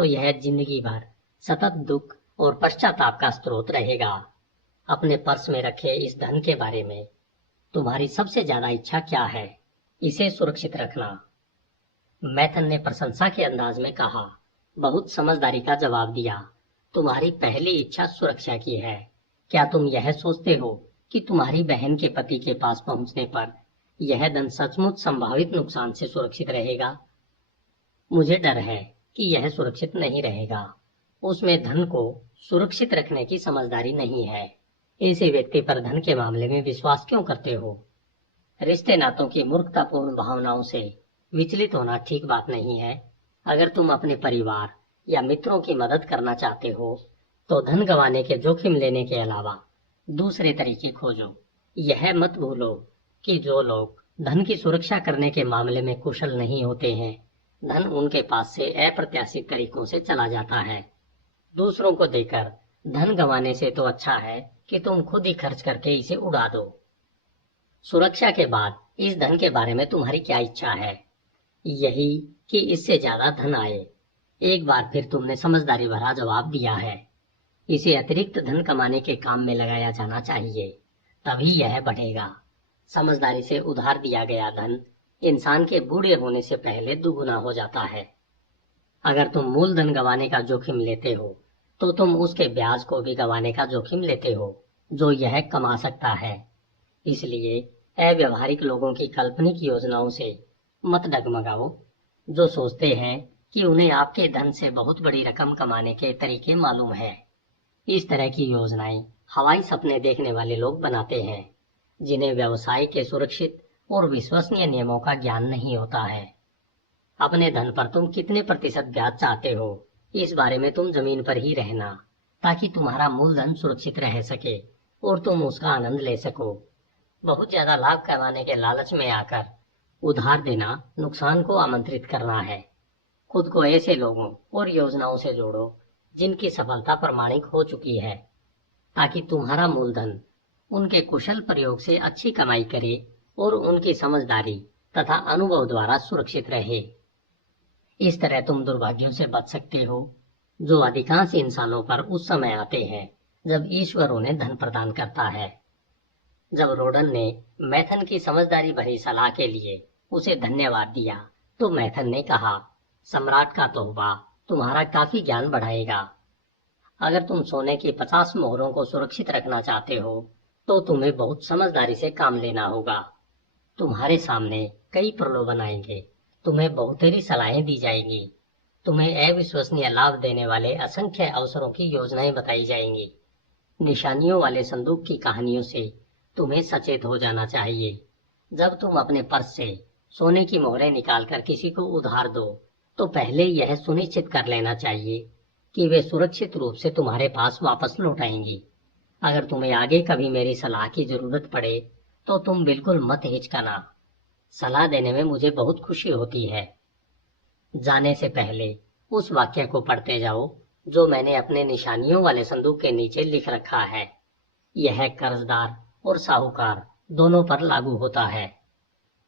तो यह जिंदगी भर सतत दुख और पश्चाताप का स्रोत रहेगा। अपने पर्स में रखे इस धन के बारे में तुम्हारी सबसे ज्यादा इच्छा क्या है? इसे सुरक्षित रखना। मैथन ने प्रशंसा के अंदाज में कहा। बहुत समझदारी का जवाब दिया। तुम्हारी पहली इच्छा सुरक्षा की है। क्या तुम यह सोचते हो कि तुम्हारी बहन के पति के पास पहुंचने पर यह धन सचमुच संभावित नुकसान से सुरक्षित रहेगा? मुझे डर है कि यह सुरक्षित नहीं रहेगा। उसमें धन को सुरक्षित रखने की समझदारी नहीं है। ऐसे व्यक्ति पर धन के मामले में विश्वास क्यों करते हो? रिश्ते नातों की मूर्खतापूर्ण भावनाओं से विचलित होना ठीक बात नहीं है। अगर तुम अपने परिवार या मित्रों की मदद करना चाहते हो तो धन गंवाने के जोखिम लेने के अलावा दूसरे तरीके खोजो। यह मत भूलो कि जो लोग धन की सुरक्षा करने के मामले में कुशल नहीं होते हैं, धन उनके पास से अप्रत्याशित तरीकों से चला जाता है। दूसरों को देकर धन गंवाने से तो अच्छा है कि तुम खुद ही खर्च करके इसे उड़ा दो। सुरक्षा के बाद इस धन के बारे में तुम्हारी क्या इच्छा है? यही कि इससे ज्यादा धन आए। एक बार फिर तुमने समझदारी भरा जवाब दिया है। इसे अतिरिक्त धन कमाने के काम में लगाया जाना चाहिए, तभी यह बढ़ेगा। समझदारी से उधार दिया गया धन इंसान के बूढ़े होने से पहले दुगुना हो जाता है। अगर तुम मूलधन गंवाने का जोखिम लेते हो तो तुम उसके ब्याज को भी गंवाने का जोखिम लेते हो जो यह कमा सकता है। इसलिए अव्यवहारिक लोगों की काल्पनिक योजनाओं से मत डगमगाओ, जो सोचते हैं कि उन्हें आपके धन से बहुत बड़ी रकम कमाने के तरीके मालूम है। इस तरह की योजनाएं हवाई सपने देखने वाले लोग बनाते हैं, जिन्हें व्यवसाय के सुरक्षित और विश्वसनीय नियमों का ज्ञान नहीं होता है। अपने धन पर तुम कितने प्रतिशत ब्याज चाहते हो, इस बारे में तुम जमीन पर ही रहना, ताकि तुम्हारा मूलधन सुरक्षित रह सके और तुम उसका आनंद ले सको। बहुत ज्यादा लाभ कमाने के लालच में आकर उधार देना नुकसान को आमंत्रित करना है। खुद को ऐसे लोगों और योजनाओं से जोड़ो जिनकी सफलता प्रमाणिक हो चुकी है, ताकि तुम्हारा मूलधन उनके कुशल प्रयोग से अच्छी कमाई करे और उनकी समझदारी तथा अनुभव द्वारा सुरक्षित रहे। इस तरह तुम दुर्भाग्यों से बच सकते हो, जो अधिकांश इंसानों पर उस समय आते हैं जब ईश्वर उन्हें धन प्रदान करता है। जब रोडन ने मैथन की समझदारी भरी सलाह के लिए उसे धन्यवाद दिया तो मैथन ने कहा, सम्राट का तोहफा तुम्हारा काफी ज्ञान बढ़ाएगा। अगर तुम सोने की 50 मोहरों को सुरक्षित रखना चाहते हो तो तुम्हें बहुत समझदारी से काम लेना होगा। तुम्हारे सामने कई प्रलोभन आएंगे, तुम्हें बहुतेरी सलाहें दी जाएंगी, तुम्हें अविश्वसनीय लाभ देने वाले असंख्य अवसरों की योजनाएं बताई जाएंगी। निशानियों वाले संदूक की कहानियों से तुम्हें सचेत हो जाना चाहिए। जब तुम अपने पर्स से सोने की मोहरें निकालकर किसी को उधार दो तो पहले यह सुनिश्चित कर लेना चाहिए कि वे सुरक्षित रूप से तुम्हारे पास वापस लौट आएंगी। अगर तुम्हें आगे कभी मेरी सलाह की जरूरत पड़े तो तुम बिल्कुल मत हिचकना। सलाह देने में मुझे बहुत खुशी होती है। जाने से पहले उस वाक्य को पढ़ते जाओ जो मैंने अपने निशानियों वाले संदूक के नीचे लिख रखा है। यह कर्जदार और साहूकार दोनों पर लागू होता है।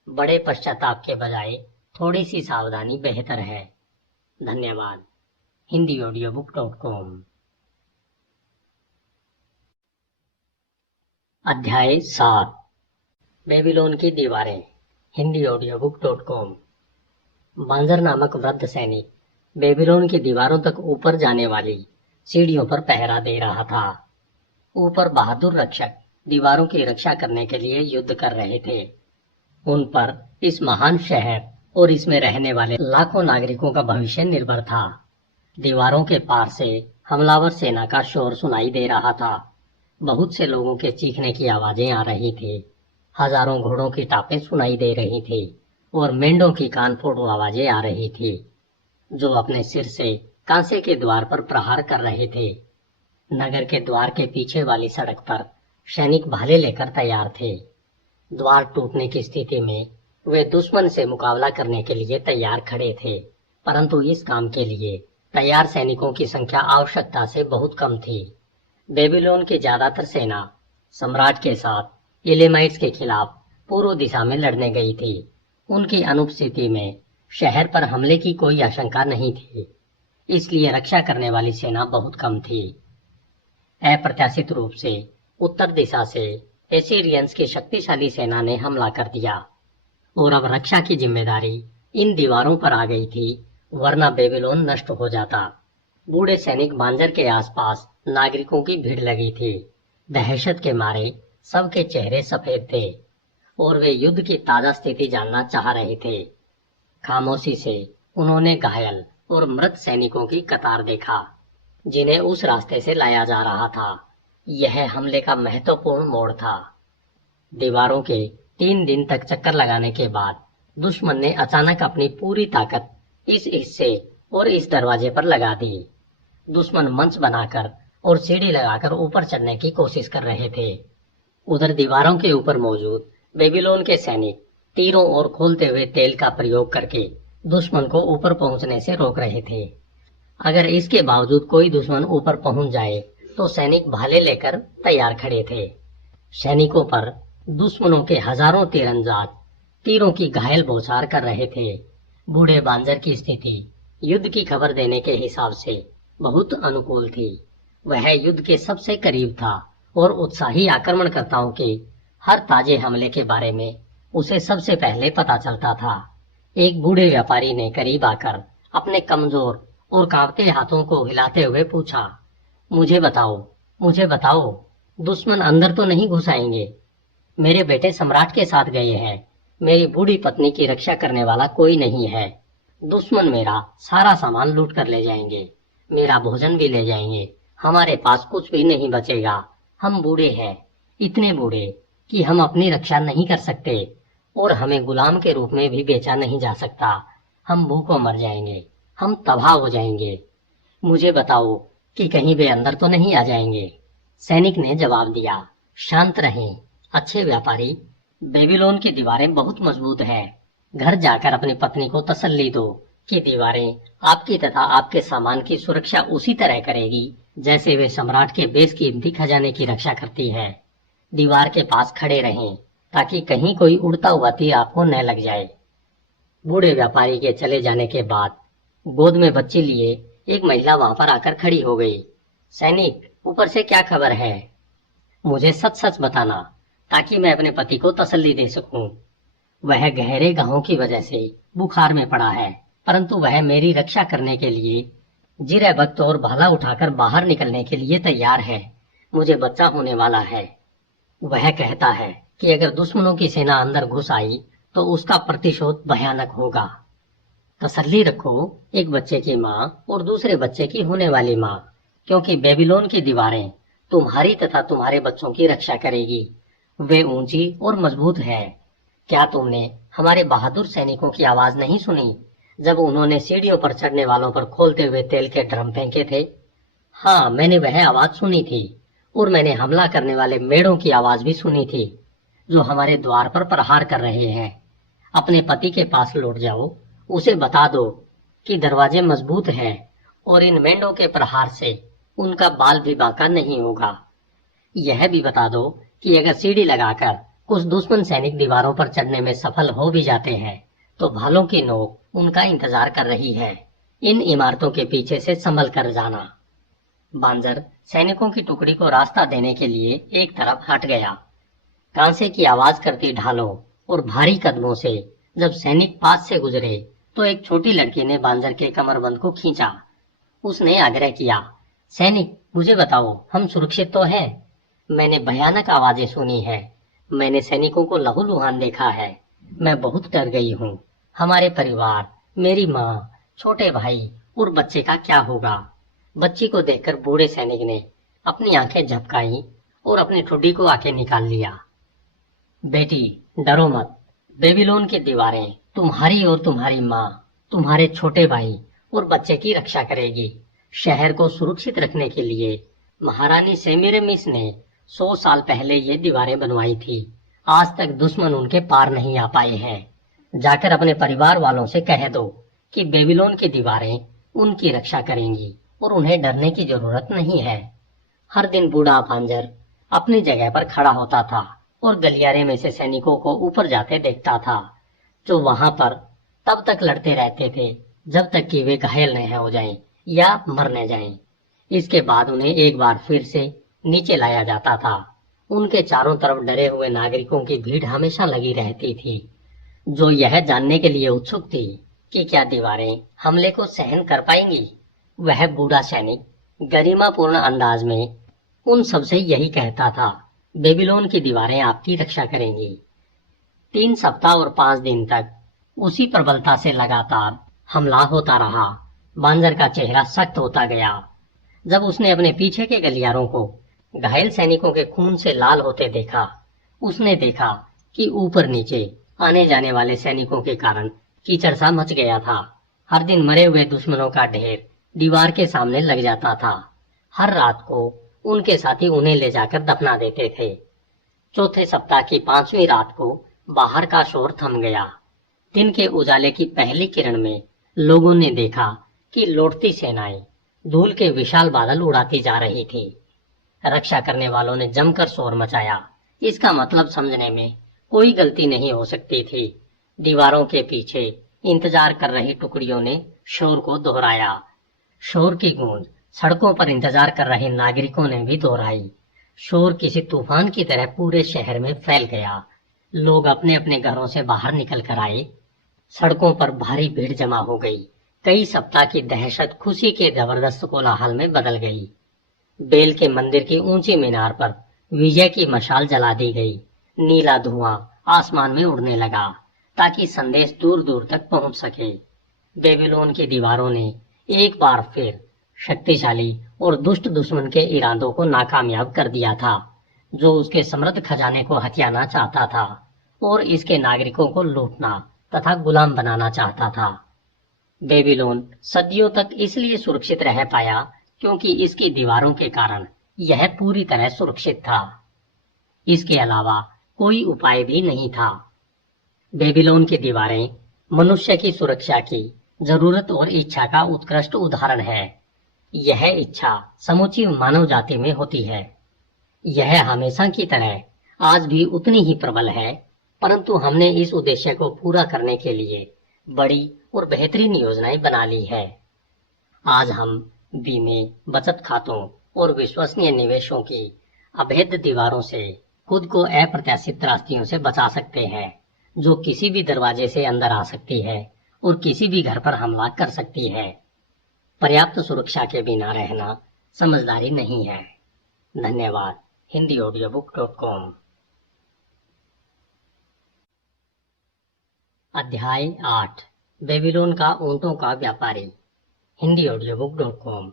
बड़े पश्चाताप के बजाय थोड़ी सी सावधानी बेहतर है। धन्यवाद। HindiAudiobook.com। अध्याय 7। बेबीलोन की दीवारें। HindiAudiobook.com। बांजर नामक वृद्ध सैनिक बेबीलोन की दीवारों तक ऊपर जाने वाली सीढ़ियों पर पहरा दे रहा था। ऊपर बहादुर रक्षक दीवारों की रक्षा करने के लिए युद्ध कर रहे थे। उन पर इस महान शहर और इसमें रहने वाले लाखों नागरिकों का भविष्य निर्भर था। दीवारों के पार से हमलावर सेना का शोर सुनाई दे रहा था। बहुत से लोगों के चीखने की आवाजें आ रही थी। हजारों घोड़ों की टापें सुनाई दे रही थी और मेंढों की कान फोड़ू आवाजें आ रही थी, जो अपने सिर से कांसे के द्वार पर प्रहार कर रहे थे। नगर के द्वार के पीछे वाली सड़क पर सैनिक भाले लेकर तैयार थे। द्वार टूटने की स्थिति में वे दुश्मन से मुकाबला करने के लिए तैयार खड़े थे, परंतु इस काम के लिए तैयार सैनिकों की संख्या आवश्यकता से बहुत कम थी। बेबीलोन की ज्यादातर सेना सम्राट के साथ एलेमाइट्स के खिलाफ पूर्व दिशा में लड़ने गई थी। उनकी अनुपस्थिति में शहर पर हमले की कोई आशंका नहीं थी। इसलिए रक्षा करने वाली सेना बहुत कम थी। अप्रत्याशित रूप से उत्तर दिशा से एसीरियंस की शक्तिशाली सेना ने हमला कर दिया और अब रक्षा की जिम्मेदारी इन दीवारों पर आ गई थी, वरना बेबीलोन नष्ट हो जाता। बूढ़े सैनिक बांजर के आसपास नागरिकों की भीड़ लगी थी। दहशत के मारे सबके चेहरे सफेद थे और वे युद्ध की ताजा स्थिति जानना चाह रहे थे। खामोशी से उन्होंने घायल और मृत सैनिकों की कतार देखा, जिन्हें उस रास्ते से लाया जा रहा था। यह हमले का महत्वपूर्ण मोड़ था। दीवारों के 3 दिन तक चक्कर लगाने के बाद दुश्मन ने अचानक अपनी पूरी ताकत इस हिस्से और इस दरवाजे पर लगा दी। दुश्मन मंच बनाकर और सीढ़ी लगाकर ऊपर चढ़ने की कोशिश कर रहे थे। उधर दीवारों के ऊपर मौजूद बेबीलोन के सैनिक तीरों और खोलते हुए तेल का प्रयोग करके दुश्मन को ऊपर पहुंचने से रोक रहे थे। अगर इसके बावजूद कोई दुश्मन ऊपर पहुंच जाए तो सैनिक भाले लेकर तैयार खड़े थे। सैनिकों पर दुश्मनों के हजारों तीरंदाज तीरों की घायल बौछार कर रहे थे। बूढ़े बांजर की स्थिति युद्ध की खबर देने के हिसाब से बहुत अनुकूल थी। वह युद्ध के सबसे करीब था और उत्साही आक्रमणकर्ताओं के हर ताजे हमले के बारे में उसे सबसे पहले पता चलता था। एक बूढ़े व्यापारी ने करीब आकर अपने कमजोर और कांपते हाथों को हिलाते हुए पूछा, मुझे बताओ, दुश्मन अंदर तो नहीं घुस आएंगे? मेरे बेटे सम्राट के साथ गए हैं। मेरी बूढ़ी पत्नी की रक्षा करने वाला कोई नहीं है। दुश्मन मेरा सारा सामान लूट कर ले जाएंगे, मेरा भोजन भी ले जाएंगे। हमारे पास कुछ भी नहीं बचेगा। हम बूढ़े हैं, इतने बूढ़े कि हम अपनी रक्षा नहीं कर सकते और हमें गुलाम के रूप में भी बेचा नहीं जा सकता। हम भूखों मर जाएंगे, हम तबाह हो जाएंगे। मुझे बताओ कि कहीं वे अंदर तो नहीं आ जाएंगे। सैनिक ने जवाब दिया, शांत रहें अच्छे व्यापारी, बेबीलोन की दीवारें बहुत मजबूत है। घर जाकर अपनी पत्नी को तसल्ली दो कि दीवारें आपकी तथा आपके सामान की सुरक्षा उसी तरह करेगी जैसे वे सम्राट के बेशकीमती खजाने की रक्षा करती है। दीवार के पास खड़े रहें ताकि कहीं कोई उड़ता हुआ तीर आपको न लग जाए। बूढ़े व्यापारी के चले जाने के बाद गोद में बच्ची लिए एक महिला वहां पर आकर खड़ी हो गई। सैनिक, ऊपर से क्या खबर है? मुझे सच सच बताना ताकि मैं अपने पति को तसल्ली दे सकूं। वह गहरे घावों की वजह से बुखार में पड़ा है, परंतु वह मेरी रक्षा करने के लिए जिरे वक्त और भाला उठाकर बाहर निकलने के लिए तैयार है। मुझे बच्चा होने वाला है। वह कहता है कि अगर दुश्मनों की सेना अंदर घुस आई तो उसका प्रतिशोध भयानक होगा। तसल्ली रखो, एक बच्चे की माँ और दूसरे बच्चे की होने वाली माँ, क्योंकि बेबीलोन की दीवारें तुम्हारी तथा तुम्हारे बच्चों की रक्षा करेगी। वे ऊंची और मजबूत है। क्या तुमने हमारे बहादुर सैनिकों की आवाज नहीं सुनी जब उन्होंने सीढ़ियों पर चढ़ने वालों पर खोलते हुए तेल के ड्रम फेंके थे? हाँ, मैंने वह आवाज सुनी थी और मैंने हमला करने वाले मेढ़ों की आवाज भी सुनी थी जो हमारे द्वार पर प्रहार कर रहे हैं। अपने पति के पास लौट जाओ, उसे बता दो कि दरवाजे मजबूत हैं और इन मेंढों के प्रहार से उनका बाल भी बांका नहीं होगा। यह भी बता दो कि अगर सीढ़ी लगाकर कुछ दुश्मन सैनिक दीवारों पर चढ़ने में सफल हो भी जाते हैं तो भालों की नोक उनका इंतजार कर रही है। इन इमारतों के पीछे से संभल कर जाना। बांजर सैनिकों की टुकड़ी को रास्ता देने के लिए एक तरफ हट गया। कांसे की आवाज करती ढालों और भारी कदमों से जब सैनिक पास से गुजरे तो एक छोटी लड़की ने बांजर के कमरबंद को खींचा। उसने आग्रह किया, सैनिक, मुझे बताओ, हम सुरक्षित तो हैं? मैंने भयानक आवाजें सुनी है। मैंने सैनिकों को लहूलुहान देखा है। मैं बहुत डर गई हूँ। हमारे परिवार, मेरी माँ, छोटे भाई और बच्चे का क्या होगा? बच्ची को देखकर बूढ़े सैनिक ने अपनी आंखें झपकाई और अपनी ठुड्डी को आके निकाल लिया। बेटी, डरो मत। बेबीलोन की दीवारें तुम्हारी और तुम्हारी माँ, तुम्हारे छोटे भाई और बच्चे की रक्षा करेगी। शहर को सुरक्षित रखने के लिए महारानी सेमिरेमिस ने 100 साल पहले ये दीवारें बनवाई थी। आज तक दुश्मन उनके पार नहीं आ पाए हैं। जाकर अपने परिवार वालों से कह दो कि बेबीलोन की दीवारें उनकी रक्षा करेंगी और उन्हें डरने की जरूरत नहीं है। हर दिन बूढ़ा बांजर अपनी जगह पर खड़ा होता था और गलियारे में से सैनिकों को ऊपर जाते देखता था, जो वहां पर तब तक लड़ते रहते थे जब तक कि वे घायल न हो जाएं। या मर न जाएं। इसके बाद उन्हें एक बार फिर से नीचे लाया जाता था। उनके चारों तरफ डरे हुए नागरिकों की भीड़ हमेशा लगी रहती थी, जो यह जानने के लिए उत्सुक थी कि क्या दीवारें हमले को सहन कर पाएंगी। वह बूढ़ा सैनिक गरिमापूर्ण अंदाज में उन सबसे यही कहता था, बेबीलोन की दीवारें आपकी रक्षा करेंगी। 3 सप्ताह और 5 दिन तक उसी प्रबलता से लगातार हमला होता रहा। बांजर का चेहरा सख्त होता गया। जब उसने अपने पीछे के गलियारों को घायल सैनिकों के खून से लाल होते देखा, उसने देखा कि ऊपर नीचे आने जाने वाले सैनिकों के कारण कीचड़ सा मच गया था। हर दिन मरे हुए दुश्मनों का ढेर दीवार के सामने लग जाता था। हर रात को उनके साथी उन्हें ले जाकर दफना देते थे। चौथे सप्ताह की 5वीं रात को बाहर का शोर थम गया। दिन के उजाले की पहली किरण में लोगों ने देखा कि लौटती सेनाएं धूल के विशाल बादल उड़ाती जा रही थी। रक्षा करने वालों ने जमकर शोर मचाया। इसका मतलब समझने में कोई गलती नहीं हो सकती थी। दीवारों के पीछे इंतजार कर रही टुकड़ियों ने शोर को दोहराया। शोर की गूंज सड़कों पर इंतजार कर रहे नागरिकों ने भी दोहराई। शोर किसी तूफान की तरह पूरे शहर में फैल गया। लोग अपने अपने घरों से बाहर निकल कर आए। सड़कों पर भारी भीड़ जमा हो गई। कई सप्ताह की दहशत खुशी के जबरदस्त कोलाहल में बदल गई। बेल के मंदिर की ऊंची मीनार पर विजय की मशाल जला दी गई। नीला धुआं आसमान में उड़ने लगा ताकि संदेश दूर दूर तक पहुंच सके। बेबीलोन की दीवारों ने एक बार फिर शक्तिशाली और दुष्ट दुश्मन के इरादों को नाकामयाब कर दिया था, जो उसके समृद्ध खजाने को हथियाना चाहता था और इसके नागरिकों को लूटना तथा गुलाम बनाना चाहता था। बेबीलोन सदियों तक इसलिए सुरक्षित रह पाया क्योंकि इसकी दीवारों के कारण यह पूरी तरह सुरक्षित था। इसके अलावा कोई उपाय भी नहीं था। बेबीलोन की दीवारें मनुष्य की सुरक्षा की जरूरत और इच्छा का उत्कृष्ट उदाहरण है। यह इच्छा समूची मानव जाति में होती है। यह हमेशा की तरह आज भी उतनी ही प्रबल है, परंतु हमने इस उद्देश्य को पूरा करने के लिए बड़ी और बेहतरीन योजनाएं बना ली है। आज हम बीमे, बचत खातों और विश्वसनीय निवेशों की अभेद्य दीवारों से खुद को अप्रत्याशित त्रासदियों से बचा सकते हैं, जो किसी भी दरवाजे से अंदर आ सकती है और किसी भी घर पर हमला कर सकती है। पर्याप्त सुरक्षा के बिना रहना समझदारी नहीं है। धन्यवाद। HindiAudiobook.com। अध्याय 8। बेबीलोन का ऊंटों का व्यापारी। HindiAudiobook.com।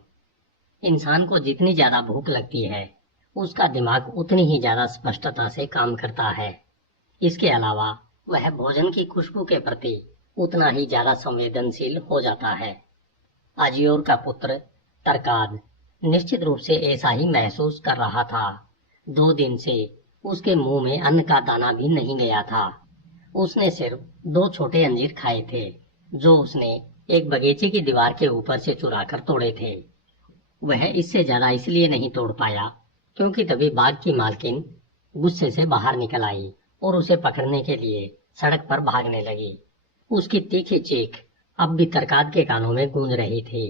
इंसान को जितनी ज्यादा भूख लगती है, उसका दिमाग उतनी ही ज्यादा स्पष्टता से काम करता है। इसके अलावा वह भोजन की खुशबू के प्रति उतना ही ज्यादा संवेदनशील हो जाता है। अजियोर का पुत्र तरकाद निश्चित रूप से ऐसा ही महसूस कर रहा था। 2 दिन से उसके मुंह में अन्न का दाना भी नहीं गया था। उसने सिर्फ 2 छोटे अंजीर खाए थे, जो उसने एक बगीचे की दीवार के ऊपर से चुराकर तोड़े थे। वह इससे ज्यादा इसलिए नहीं तोड़ पाया क्योंकि तभी बाग की मालकिन गुस्से से बाहर निकल आई और उसे पकड़ने के लिए सड़क पर भागने लगी। उसकी तीखी चीख अब भी तरकाद के कानों में गूंज रही थी।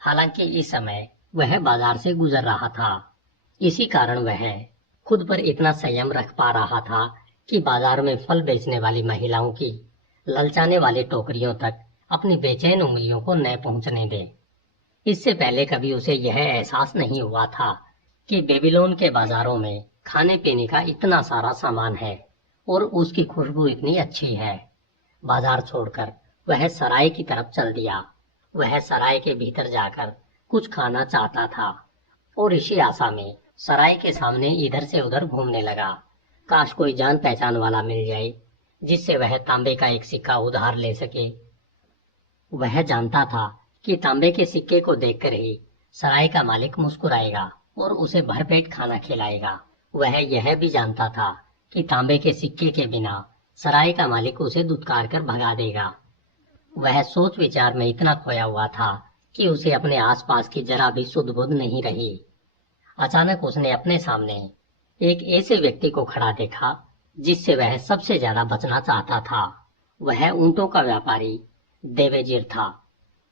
हालांकि इस समय वह बाजार से गुजर रहा था, इसी कारण वह खुद पर इतना संयम रख पा रहा था कि बाजार में फल बेचने वाली महिलाओं की ललचाने वाली टोकरियों तक अपनी बेचैन उंगलियों को न पहुंचने दे। इससे पहले कभी उसे यह एहसास नहीं हुआ था कि बेबीलोन के बाजारों में खाने पीने का इतना सारा सामान है और उसकी खुशबू इतनी अच्छी है। बाजार छोड़कर वह सराय की तरफ चल दिया। वह सराय के भीतर जाकर कुछ खाना चाहता था और इसी आशा में सराय के सामने इधर से उधर घूमने लगा। काश कोई जान पहचान वाला मिल जाए जिससे वह तांबे का एक सिक्का उधार ले सके। वह जानता था कि तांबे के सिक्के को देखकर ही सराय का मालिक मुस्कुराएगा और उसे भरपेट खाना खिलाएगा। वह यह भी जानता था कि तांबे के सिक्के के बिना सराय का मालिक उसे दुत्कार कर भगा देगा। वह सोच विचार में इतना खोया हुआ था कि उसे अपने आसपास की जरा भी सुध बुध नहीं रही। अचानक उसने अपने सामने एक ऐसे व्यक्ति को खड़ा देखा जिससे वह सबसे ज्यादा बचना चाहता था। वह ऊंटों का व्यापारी देवेजिर था।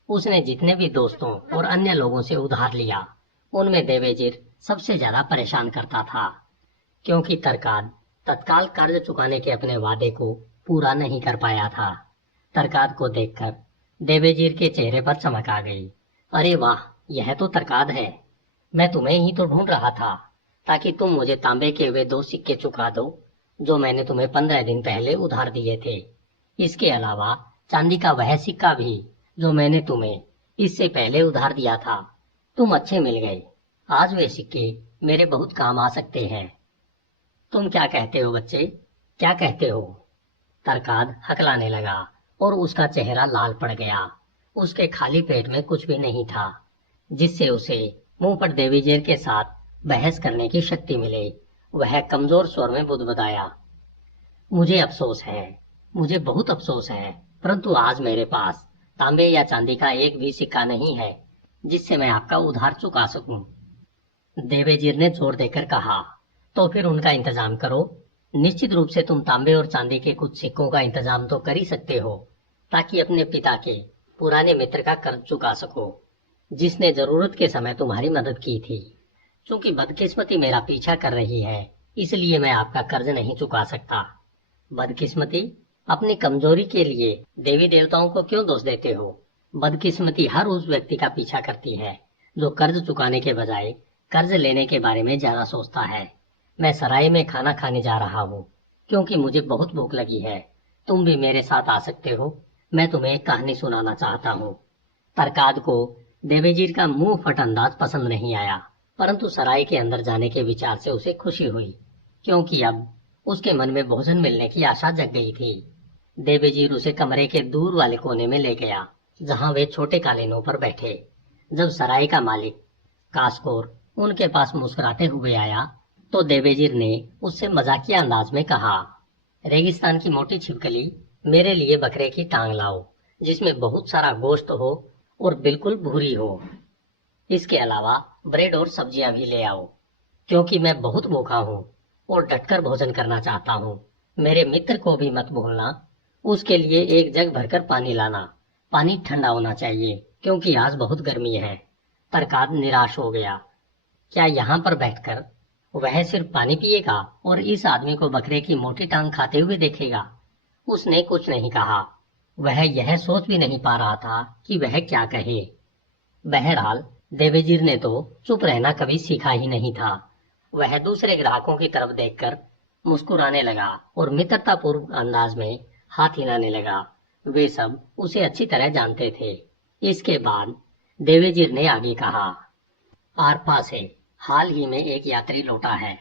उसने जितने भी दोस्तों और अन्य लोगों से उधार लिया, उनमें देवेजीर सबसे ज्यादा परेशान करता था, क्योंकि तरकाद तत्काल कर्ज चुकाने के अपने वादे को पूरा नहीं कर पाया था। तरकाद को देखकर देवेजीर के चेहरे पर चमक आ गई। अरे वाह, यह तो तरकाद है। मैं तुम्हें ही तो ढूंढ रहा था, ताकि तुम मुझे तांबे के वे 2 सिक्के चुका दो जो मैंने तुम्हें 15 दिन पहले उधार दिए थे। इसके अलावा चांदी का वह सिक्का भी जो मैंने तुम्हें इससे पहले उधार दिया था। तुम अच्छे मिल गए। आज वे सिक्के मेरे बहुत काम आ सकते हैं। तुम क्या कहते हो बच्चे, क्या कहते हो? तरकाद हकलाने लगा और उसका चेहरा लाल पड़ गया। उसके खाली पेट में कुछ भी नहीं था जिससे उसे मुंह पर देवीजेर के साथ बहस करने की शक्ति मिले। वह कमजोर स्वर में बुदबुदाया, मुझे अफसोस है, मुझे बहुत अफसोस है, परंतु आज मेरे पास तांबे या चांदी का एक भी सिक्का नहीं है जिससे मैं आपका उधार चुका सकूं। देवेजीर ने जोर देकर कहा, तो फिर उनका इंतजाम करो। निश्चित रूप से तुम तांबे और चांदी के कुछ सिक्कों का इंतजाम तो कर ही सकते हो, ताकि अपने पिता के पुराने मित्र का कर्ज चुका सको, जिसने जरूरत के समय तुम्हारी मदद की थी। चूंकि बदकिस्मती मेरा पीछा कर रही है, इसलिए मैं आपका कर्ज नहीं चुका सकता। बदकिस्मती? अपनी कमजोरी के लिए देवी देवताओं को क्यों दोष देते हो? बदकिस्मती हर उस व्यक्ति का पीछा करती है जो कर्ज चुकाने के बजाय कर्ज लेने के बारे में ज्यादा सोचता है। मैं सराय में खाना खाने जा रहा हूँ, क्योंकि मुझे बहुत भूख लगी है। तुम भी मेरे साथ आ सकते हो। मैं तुम्हें एक कहानी सुनाना चाहता हूँ। तरकाद को देवेजीर का मुंह फट अंदाज पसंद नहीं आया, परंतु सराय के अंदर जाने के विचार से उसे खुशी हुई, क्योंकि अब उसके मन में भोजन मिलने की आशा जग गई थी। देवेजीर उसे कमरे के दूर वाले कोने में ले गया, जहां वे छोटे कालीनों पर बैठे। जब सराय का मालिक कास्कोर उनके पास मुस्कुराते हुए आया, तो देवेजीर ने उससे मजाकिया अंदाज में कहा, रेगिस्तान की मोटी छिपकली, मेरे लिए बकरे की टांग लाओ, जिसमें बहुत सारा गोश्त हो और बिल्कुल भूरी हो। इसके अलावा ब्रेड और सब्जियां भी ले आओ, क्योंकि मैं बहुत भूखा हूँ और डटकर भोजन करना चाहता हूँ। मेरे मित्र को भी मत भूलना। उसके लिए एक जग भरकर पानी लाना। पानी ठंडा होना चाहिए, क्योंकि आज बहुत गर्मी है। तरकाद निराश हो गया। क्या यहाँ पर बैठकर वह सिर्फ पानी पिएगा और इस आदमी को बकरे की मोटी टांग खाते हुए देखेगा? उसने कुछ नहीं कहा। वह यह सोच भी नहीं पा रहा था कि वह क्या कहे। बहरहाल देवेजीर ने तो चुप रहना कभी सीखा ही नहीं था। वह दूसरे ग्राहकों की तरफ देखकर मुस्कुराने लगा और मित्रतापूर्ण अंदाज में हाथ हिलाने लगा। वे सब उसे अच्छी तरह जानते थे। इसके बाद देवेजीर ने आगे कहा, आरपा से हाल ही में एक यात्री लौटा है।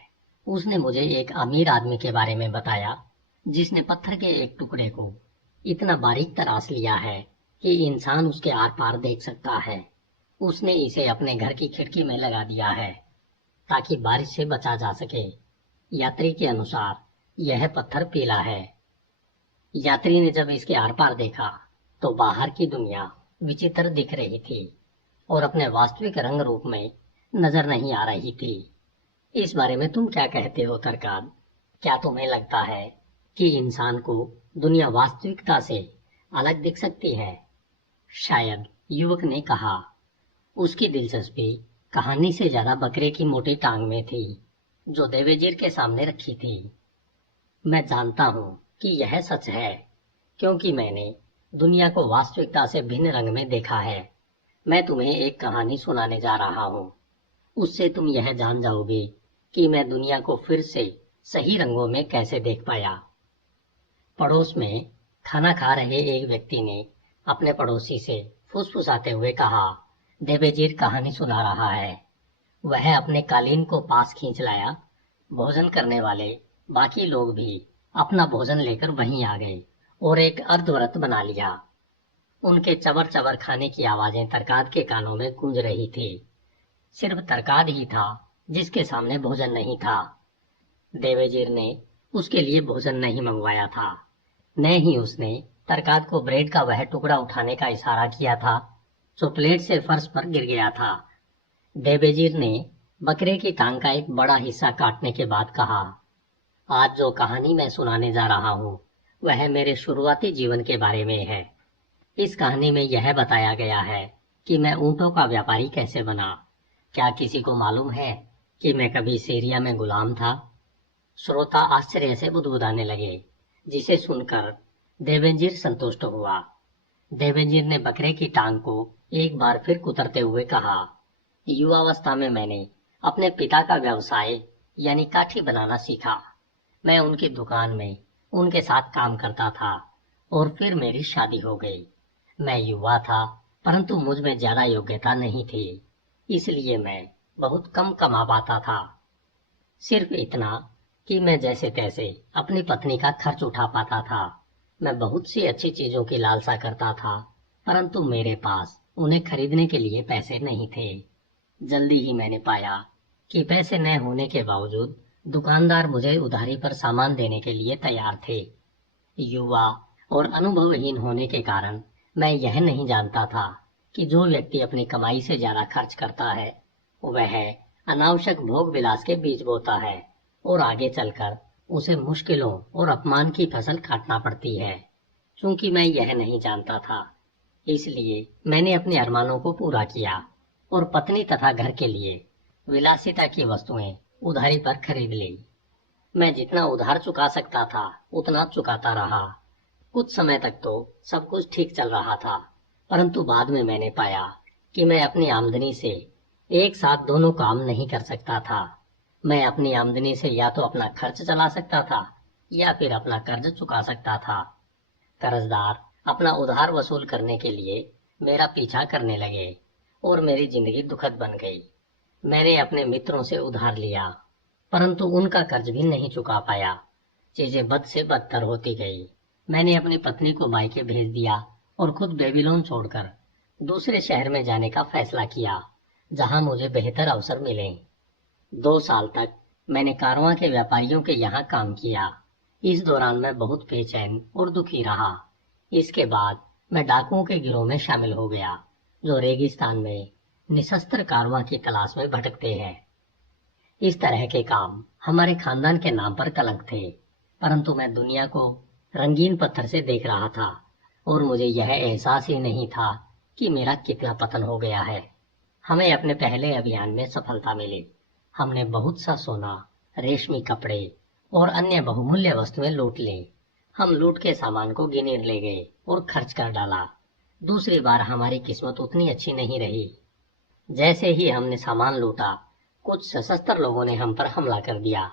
उसने मुझे एक अमीर आदमी के बारे में बताया, जिसने पत्थर के एक टुकड़े को इतना बारीक तराश लिया है कि इंसान उसके आर पार देख सकता है। उसने इसे अपने घर की खिड़की में लगा दिया है, ताकि बारिश से बचा जा सके। यात्री के अनुसार यह पत्थर पीला है। यात्री ने जब इसके आर पार देखा, तो बाहर की दुनिया विचित्र दिख रही थी और अपने वास्तविक रंग रूप में नजर नहीं आ रही थी। इस बारे में तुम क्या कहते हो तरकाद? क्या तुम्हें लगता है कि इंसान को दुनिया वास्तविकता से अलग दिख सकती है? शायद, युवक ने कहा। उसकी दिलचस्पी कहानी से ज्यादा बकरे की मोटी टांग में थी, जो देवेजीर के सामने रखी थी। मैं जानता हूँ कि यह सच है, क्योंकि मैंने दुनिया को वास्तविकता से भिन्न रंग में देखा है। मैं तुम्हें एक कहानी सुनाने जा रहा हूँ। उससे तुम यह जान जाओगे कि मैं दुनिया को फिर से सही रंगों में कैसे देख पाया। पड़ोस में खाना खा रहे एक व्यक्ति ने अपने पड़ोसी से फुसफुसाते हुए कहा, देवेजीर कहानी सुना रहा है। वह अपने कालीन को पास खींच लाया। भोजन करने वाले बाकी लोग भी अपना भोजन लेकर वहीं आ गए और एक अर्धव्रत बना लिया। उनके चबर चबर खाने की आवाजें तरकाद के कानों में गूंज रही थी। सिर्फ तरकाद ही था जिसके सामने भोजन नहीं था। देवेजीर ने उसके लिए भोजन नहीं मंगवाया था, न ही उसने तरकाद को ब्रेड का वह टुकड़ा उठाने का इशारा किया था जो प्लेट से फर्श पर गिर गया था। देवेजीर ने बकरे की टांग का एक बड़ा हिस्सा काटने के बाद कहा, आज जो कहानी मैं सुनाने जा रहा हूँ वह मेरे शुरुआती जीवन के बारे में है। इस कहानी में यह बताया गया है कि मैं ऊंटों का व्यापारी कैसे बना। क्या किसी को मालूम है कि मैं कभी सीरिया में गुलाम था? श्रोता आश्चर्य से बुदबुदाने लगे, जिसे सुनकर देवेंजीर संतुष्ट हुआ। देवेंजीर ने बकरे की टांग को एक बार फिर कुतरते हुए कहा, युवावस्था में मैंने अपने पिता का व्यवसाय यानी काठी बनाना सीखा। मैं उनकी दुकान में उनके साथ काम करता था और फिर मेरी शादी हो गई। मैं युवा था, परंतु मुझ में ज्यादा योग्यता नहीं थी, इसलिए मैं बहुत कम कमा पाता था। सिर्फ इतना कि मैं जैसे तैसे अपनी पत्नी का खर्च उठा पाता था। मैं बहुत सी अच्छी चीजों की लालसा करता था, परंतु मेरे पास उन्हें खरीदने के लिए पैसे नहीं थे। जल्दी ही मैंने पाया कि पैसे न होने के बावजूद दुकानदार मुझे उधारी पर सामान देने के लिए तैयार थे। युवा और अनुभवहीन होने के कारण मैं यह नहीं जानता था कि जो व्यक्ति अपनी कमाई से ज्यादा खर्च करता है वह अनावश्यक भोग विलास के बीज बोता है और आगे चलकर उसे मुश्किलों और अपमान की फसल काटना पड़ती है। क्योंकि मैं यह नहीं जानता था, इसलिए मैंने अपने अरमानों को पूरा किया और पत्नी तथा घर के लिए विलासिता की वस्तुएं उधारी पर खरीद ली। मैं जितना उधार चुका सकता था उतना चुकाता रहा। कुछ समय तक तो सब कुछ ठीक चल रहा था, परंतु बाद में मैंने पाया कि मैं अपनी आमदनी से एक साथ दोनों काम नहीं कर सकता था। मैं अपनी आमदनी से या तो अपना खर्च चला सकता था या फिर अपना कर्ज चुका सकता था। कर्जदार अपना उधार वसूल करने के लिए मेरा पीछा करने लगे और मेरी जिंदगी दुखद बन गई। मैंने अपने मित्रों से उधार लिया, परंतु उनका कर्ज भी नहीं चुका पाया। चीजें बद से बदतर होती गई। मैंने अपनी पत्नी को मायके भेज दिया और खुद बेबीलोन छोड़कर दूसरे शहर में जाने का फैसला किया, जहां मुझे बेहतर अवसर मिले। 2 साल तक मैंने कारवां के व्यापारियों के यहाँ काम किया। इस दौरान मैं बहुत बेचैन और दुखी रहा। इसके बाद मैं डाकुओं के गिरोह में शामिल हो गया, जो रेगिस्तान में निशस्त्र कारवां की तलाश में भटकते हैं। इस तरह के काम हमारे खानदान के नाम पर कलंक थे, परंतु मैं दुनिया को रंगीन पत्थर से देख रहा था और मुझे यह एहसास ही नहीं था कि मेरा कितना पतन हो गया है। हमें अपने पहले अभियान में सफलता मिली। हमने बहुत सा सोना, रेशमी कपड़े और अन्य बहुमूल्य वस्तुएं लूट ली। हम लूट के सामान को गिने ले गए और खर्च कर डाला। दूसरी बार हमारी किस्मत उतनी अच्छी नहीं रही। जैसे ही हमने सामान लूटा, कुछ सशस्त्र लोगों ने हम पर हमला कर दिया।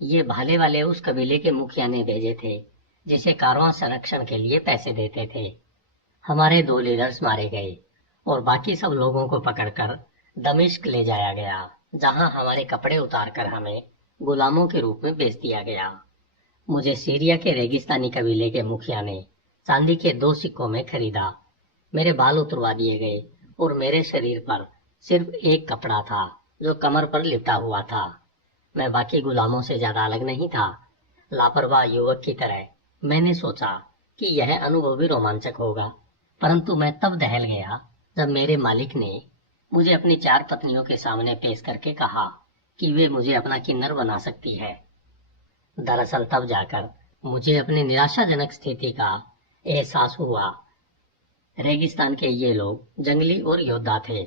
ये भाले वाले उस कबीले के मुखिया ने भेजे थे, जिसे कारवां संरक्षण के लिए पैसे देते थे। हमारे 2 लीडर्स मारे गए और बाकी सब लोगों को पकड़कर दमिश्क ले जाया गया, जहां हमारे कपड़े उतारकर हमें गुलामों के रूप में बेच दिया गया। मुझे सीरिया के रेगिस्तानी कबीले के मुखिया ने चांदी के 2 सिक्कों में खरीदा। मेरे बाल उतरवा दिए गए और मेरे शरीर पर सिर्फ एक कपड़ा था, जो कमर पर लिपटा हुआ था। मैं बाकी गुलामों से ज्यादा अलग नहीं था। लापरवाह युवक की तरह मैंने सोचा कि यह अनुभव भी रोमांचक होगा, परंतु मैं तब दहल गया जब मेरे मालिक ने मुझे अपनी 4 पत्नियों के सामने पेश करके कहा कि वे मुझे अपना किन्नर बना सकती है। दरअसल तब जाकर मुझे अपनी निराशाजनक स्थिति का एहसास हुआ। रेगिस्तान के ये लोग जंगली और योद्धा थे।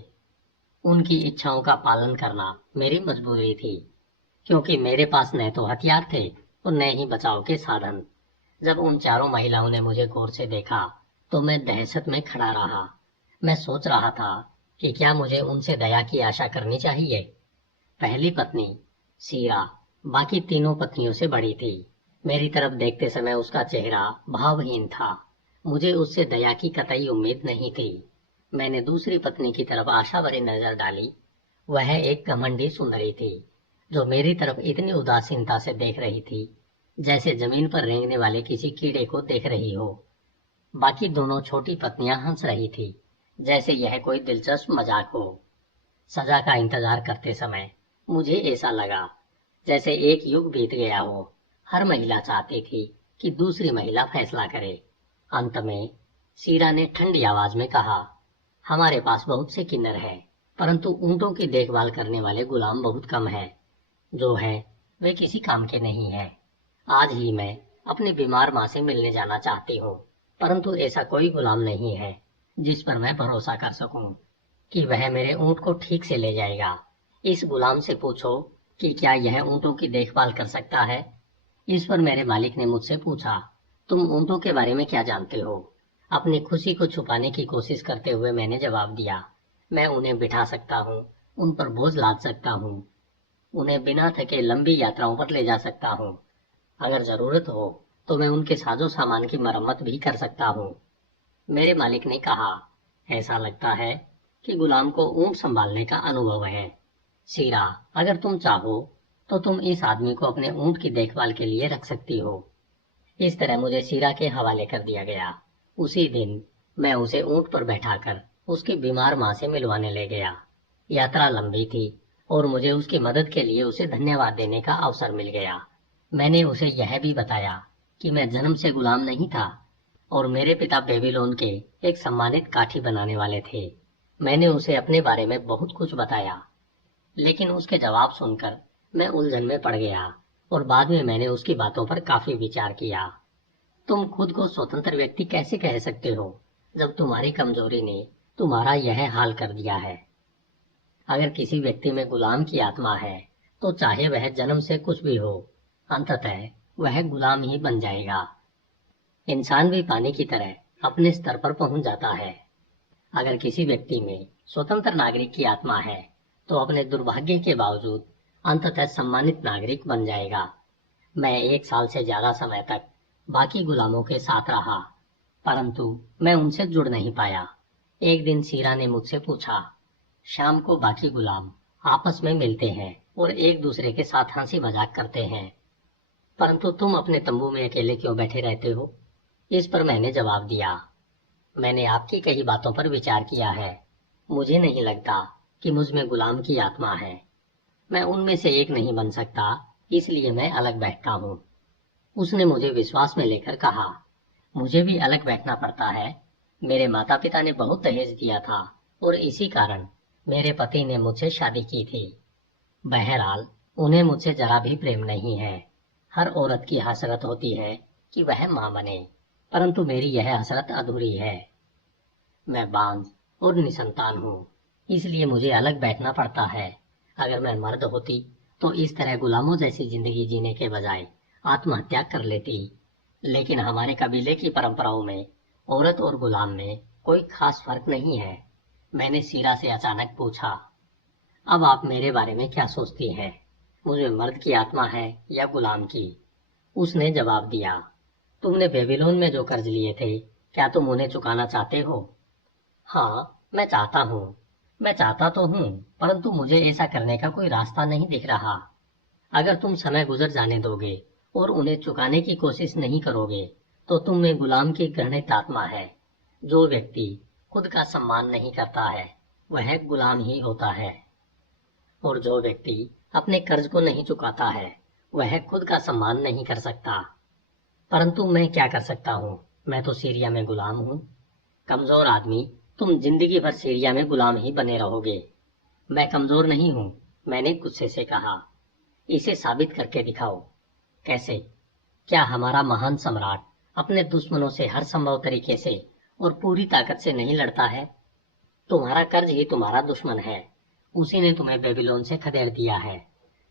उनकी इच्छाओं का पालन करना मेरी मजबूरी थी, क्योंकि मेरे पास न तो हथियार थे और न ही बचाव के साधन। जब उन 4 महिलाओं ने मुझे गौर से देखा तो मैं दहशत में खड़ा रहा। मैं सोच रहा था कि क्या मुझे उनसे दया की आशा करनी चाहिए। पहली पत्नी सीरा बाकी तीनों पत्नियों से बड़ी थी। मेरी तरफ देखते समय उसका चेहरा भावहीन था। मुझे उससे दया की कतई उम्मीद नहीं थी। मैंने दूसरी पत्नी की तरफ आशा भरी नजर डाली। वह एक घमंडी सुंदरी थी, जो मेरी तरफ इतनी उदासीनता से देख रही थी जैसे जमीन पर रेंगने वाले किसी कीड़े को देख रही हो। बाकी दोनों छोटी पत्नियां हंस रही थी, जैसे यह कोई दिलचस्प मजाक हो। सजा का इंतजार करते समय मुझे ऐसा लगा जैसे एक युग बीत गया हो। हर महिला चाहती थी कि दूसरी महिला फैसला करे। अंत में सीरा ने ठंडी आवाज में कहा, हमारे पास बहुत से किन्नर हैं, परंतु ऊंटों की देखभाल करने वाले गुलाम बहुत कम हैं। जो है वे किसी काम के नहीं हैं। आज ही मैं अपनी बीमार माँ से मिलने जाना चाहती हूँ, परंतु ऐसा कोई गुलाम नहीं है जिस पर मैं भरोसा कर सकूं कि वह मेरे ऊंट को ठीक से ले जाएगा। इस गुलाम से पूछो कि क्या यह ऊंटों की देखभाल कर सकता है। इस पर मेरे मालिक ने मुझसे पूछा, तुम ऊंटों के बारे में क्या जानते हो? अपनी खुशी को छुपाने की कोशिश करते हुए मैंने जवाब दिया, मैं उन्हें बिठा सकता हूँ, उन पर बोझ लाद सकता हूँ, उन्हें बिना थके लंबी यात्राओं पर ले जा सकता हूँ। अगर जरूरत हो तो मैं उनके साजो सामान की मरम्मत भी कर सकता हूँ। मेरे मालिक ने कहा, ऐसा लगता है कि गुलाम को ऊंट संभालने का अनुभव है। सीरा, अगर तुम चाहो तो तुम इस आदमी को अपने ऊंट की देखभाल के लिए रख सकती हो। इस तरह मुझे सीरा के हवाले कर दिया गया। उसी दिन मैं उसे ऊंट पर बैठाकर उसकी बीमार माँ से मिलवाने ले गया। यात्रा लंबी थी और मुझे उसकी मदद के लिए उसे धन्यवाद देने का अवसर मिल गया। मैंने उसे यह भी बताया कि मैं जन्म से गुलाम नहीं था और मेरे पिता बेबीलोन के एक सम्मानित काठी बनाने वाले थे। मैंने उसे अपने बारे में बहुत कुछ बताया, लेकिन उसके जवाब सुनकर मैं उलझन में पड़ गया और बाद में मैंने उसकी बातों पर काफी विचार किया। तुम खुद को स्वतंत्र व्यक्ति कैसे कह सकते हो जब तुम्हारी कमजोरी ने तुम्हारा यह हाल कर दिया है? अगर किसी व्यक्ति में गुलाम की आत्मा है तो चाहे वह जन्म से कुछ भी हो, अंततः वह गुलाम ही बन जाएगा। इंसान भी पानी की तरह अपने स्तर पर पहुंच जाता है। अगर किसी व्यक्ति में स्वतंत्र नागरिक की आत्मा है तो अपने दुर्भाग्य के बावजूद अंततः सम्मानित नागरिक बन जाएगा। मैं 1 साल से ज्यादा समय तक बाकी गुलामों के साथ रहा, परंतु मैं उनसे जुड़ नहीं पाया। एक दिन सीरा ने मुझसे पूछा, शाम को बाकी गुलाम आपस में मिलते हैं और एक दूसरे के साथ हंसी मजाक करते हैं, परंतु तुम अपने तंबू में अकेले क्यों बैठे रहते हो? इस पर मैंने जवाब दिया, मैंने आपकी कई बातों पर विचार किया है। मुझे नहीं लगता कि मुझ में गुलाम की आत्मा है। मैं उनमें से एक नहीं बन सकता, इसलिए मैं अलग बैठता हूँ। उसने मुझे विश्वास में लेकर कहा, मुझे भी अलग बैठना पड़ता है। मेरे माता पिता ने बहुत दहेज दिया था और इसी कारण मेरे पति ने मुझसे शादी की थी। बहरहाल उन्हें मुझसे जरा भी प्रेम नहीं है। हर औरत की हसरत होती है कि वह मां बने, परंतु मेरी यह हसरत अधूरी है। मैं बांझ और निसंतान हूँ, इसलिए मुझे अलग बैठना पड़ता है। अगर मैं मर्द होती तो इस तरह गुलामों जैसी जिंदगी जीने के बजाय आत्महत्या कर लेती। लेकिन हमारे कबीले की परंपराओं में औरत और गुलाम में कोई खास फर्क नहीं है। मैंने सीरा से अचानक पूछा, अब आप मेरे बारे में क्या सोचती हैं? मुझे मर्द की आत्मा है या गुलाम की? उसने जवाब दिया, तुमने बेबीलोन में जो कर्ज लिए थे, क्या तुम उन्हें चुकाना चाहते हो? हाँ, मैं चाहता हूँ। मैं चाहता तो हूँ, परंतु मुझे ऐसा करने का कोई रास्ता नहीं दिख रहा। अगर तुम समय गुजर जाने दोगे और उन्हें चुकाने की कोशिश नहीं करोगे तो तुम में गुलाम की घृणित आत्मा है। जो व्यक्ति खुद का सम्मान नहीं करता है वह गुलाम ही होता है, और जो व्यक्ति अपने कर्ज को नहीं चुकाता है वह खुद का सम्मान नहीं कर सकता। परंतु मैं क्या कर सकता हूँ? मैं तो सीरिया में गुलाम हूँ। कमजोर आदमी, तुम जिंदगी भर सीरिया में गुलाम ही बने रहोगे। मैं कमजोर नहीं हूँ, मैंने गुस्से से कहा। इसे साबित करके दिखाओ। कैसे? क्या हमारा महान सम्राट अपने दुश्मनों से हर संभव तरीके से और पूरी ताकत से नहीं लड़ता है? तुम्हारा कर्ज ही तुम्हारा दुश्मन है। उसी ने तुम्हें बेबीलोन से खदेड़ दिया है।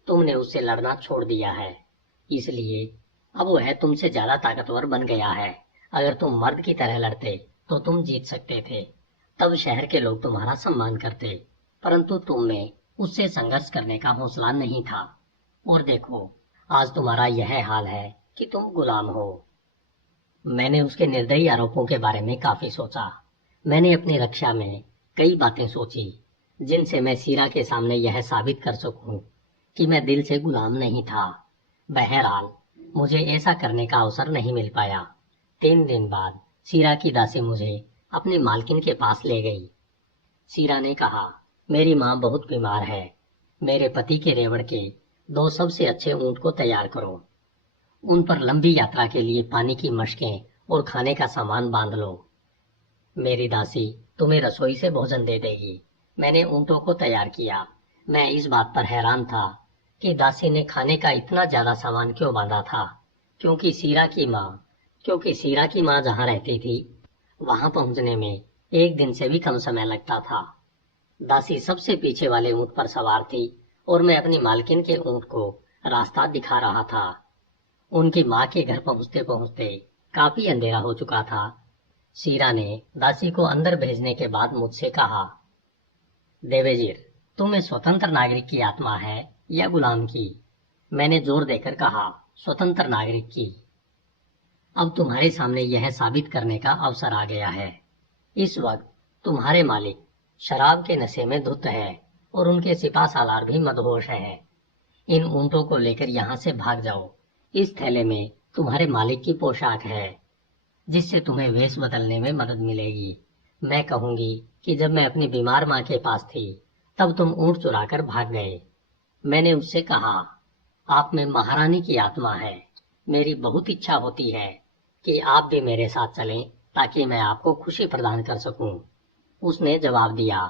तुमने उससे लड़ना छोड़ दिया है, इसलिए अब वह तुमसे ज्यादा ताकतवर बन गया है। अगर तुम मर्द की तरह लड़ते तो तुम जीत सकते थे। तब शहर के लोग तुम्हारा सम्मान करते, परंतु तुम में उससे संघर्ष करने का हौसला नहीं था। और देखो, आज तुम्हारा यह हाल है कि तुम गुलाम हो। मैंने उसके निर्दयी आरोपों के बारे में काफी सोचा। मैंने अपनी रक्षा में कई बातें सोची जिनसे मैं सीरा के सामने यह साबित कर सकूं कि मैं दिल से गुलाम नहीं था। बहरहाल मुझे ऐसा करने का अवसर नहीं मिल पाया। 3 दिन बाद सीरा की दासी मुझे अपनी मालकिन के पास ले गई। सीरा ने कहा, मेरी माँ बहुत बीमार है। मेरे पति के रेवड़ के 2 सबसे अच्छे ऊंट को तैयार करो। उन पर लंबी यात्रा के लिए पानी की मशकें और खाने का सामान बांध लो। मेरी दासी तुम्हें रसोई से भोजन दे देगी। मैंने ऊंटों को तैयार किया। मैं इस बात पर हैरान था कि दासी ने खाने का इतना ज्यादा सामान क्यों बांधा था, क्योंकि सीरा की माँ क्योंकि सीरा की माँ जहाँ रहती थी वहां पहुंचने में 1 दिन से भी कम समय लगता था। दासी सबसे पीछे वाले ऊंट पर सवार थी और मैं अपनी मालकिन के ऊंट को रास्ता दिखा रहा था। उनकी माँ के घर पहुंचते पहुंचते काफी अंधेरा हो चुका था। सीरा ने दासी को अंदर भेजने के बाद मुझसे कहा, देवेजीर, तुम में स्वतंत्र नागरिक की आत्मा है या गुलाम की? मैंने जोर देकर कहा, स्वतंत्र नागरिक की। अब तुम्हारे सामने यह साबित करने का अवसर आ गया है। इस वक्त तुम्हारे मालिक शराब के नशे में धुत है और उनके सिपा सालार भी मदहोश है। इन ऊंटों को लेकर यहाँ से भाग जाओ। इस थैले में तुम्हारे मालिक की पोशाक है जिससे तुम्हें वेश बदलने में मदद मिलेगी। मैं कहूंगी कि जब मैं अपनी बीमार माँ के पास थी तब तुम ऊंट चुराकर भाग गए। मैंने उससे कहा, आप में महारानी की आत्मा है। मेरी बहुत इच्छा होती है कि आप भी मेरे साथ चलें ताकि मैं आपको खुशी प्रदान कर सकूं। उसने जवाब दिया,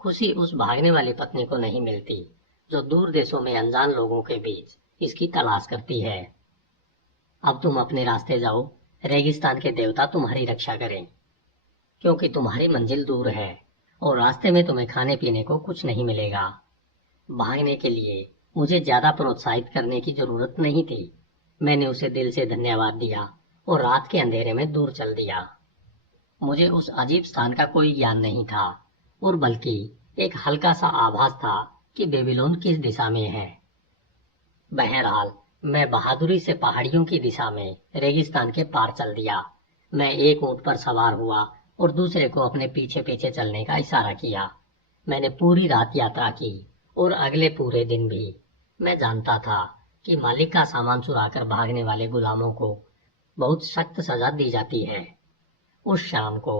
खुशी उस भागने वाली पत्नी को नहीं मिलती जो दूर देशों में अनजान लोगों के बीच इसकी तलाश करती है। अब तुम अपने रास्ते जाओ, रेगिस्तान के देवता तुम्हारी रक्षा करें, क्योंकि तुम्हारी मंजिल दूर है और रास्ते में तुम्हें खाने पीने को कुछ नहीं मिलेगा। भागने के लिए मुझे ज्यादा प्रोत्साहित करने की जरूरत नहीं थी। मैंने उसे दिल से धन्यवाद दिया और रात के अंधेरे में दूर चल दिया। मुझे उस अजीब स्थान का कोई ज्ञान नहीं था और बल्कि एक हल्का सा आभास था कि बेबीलोन किस दिशा में है। बहरहाल मैं बहादुरी से पहाड़ियों की दिशा में रेगिस्तान के पार चल दिया। मैं एक ऊंट पर सवार हुआ और दूसरे को अपने पीछे पीछे चलने का इशारा किया। मैंने पूरी रात यात्रा की और अगले पूरे दिन भी। मैं जानता था कि मालिक का सामान चुराकर भागने वाले गुलामों को बहुत सख्त सजा दी जाती है। उस शाम को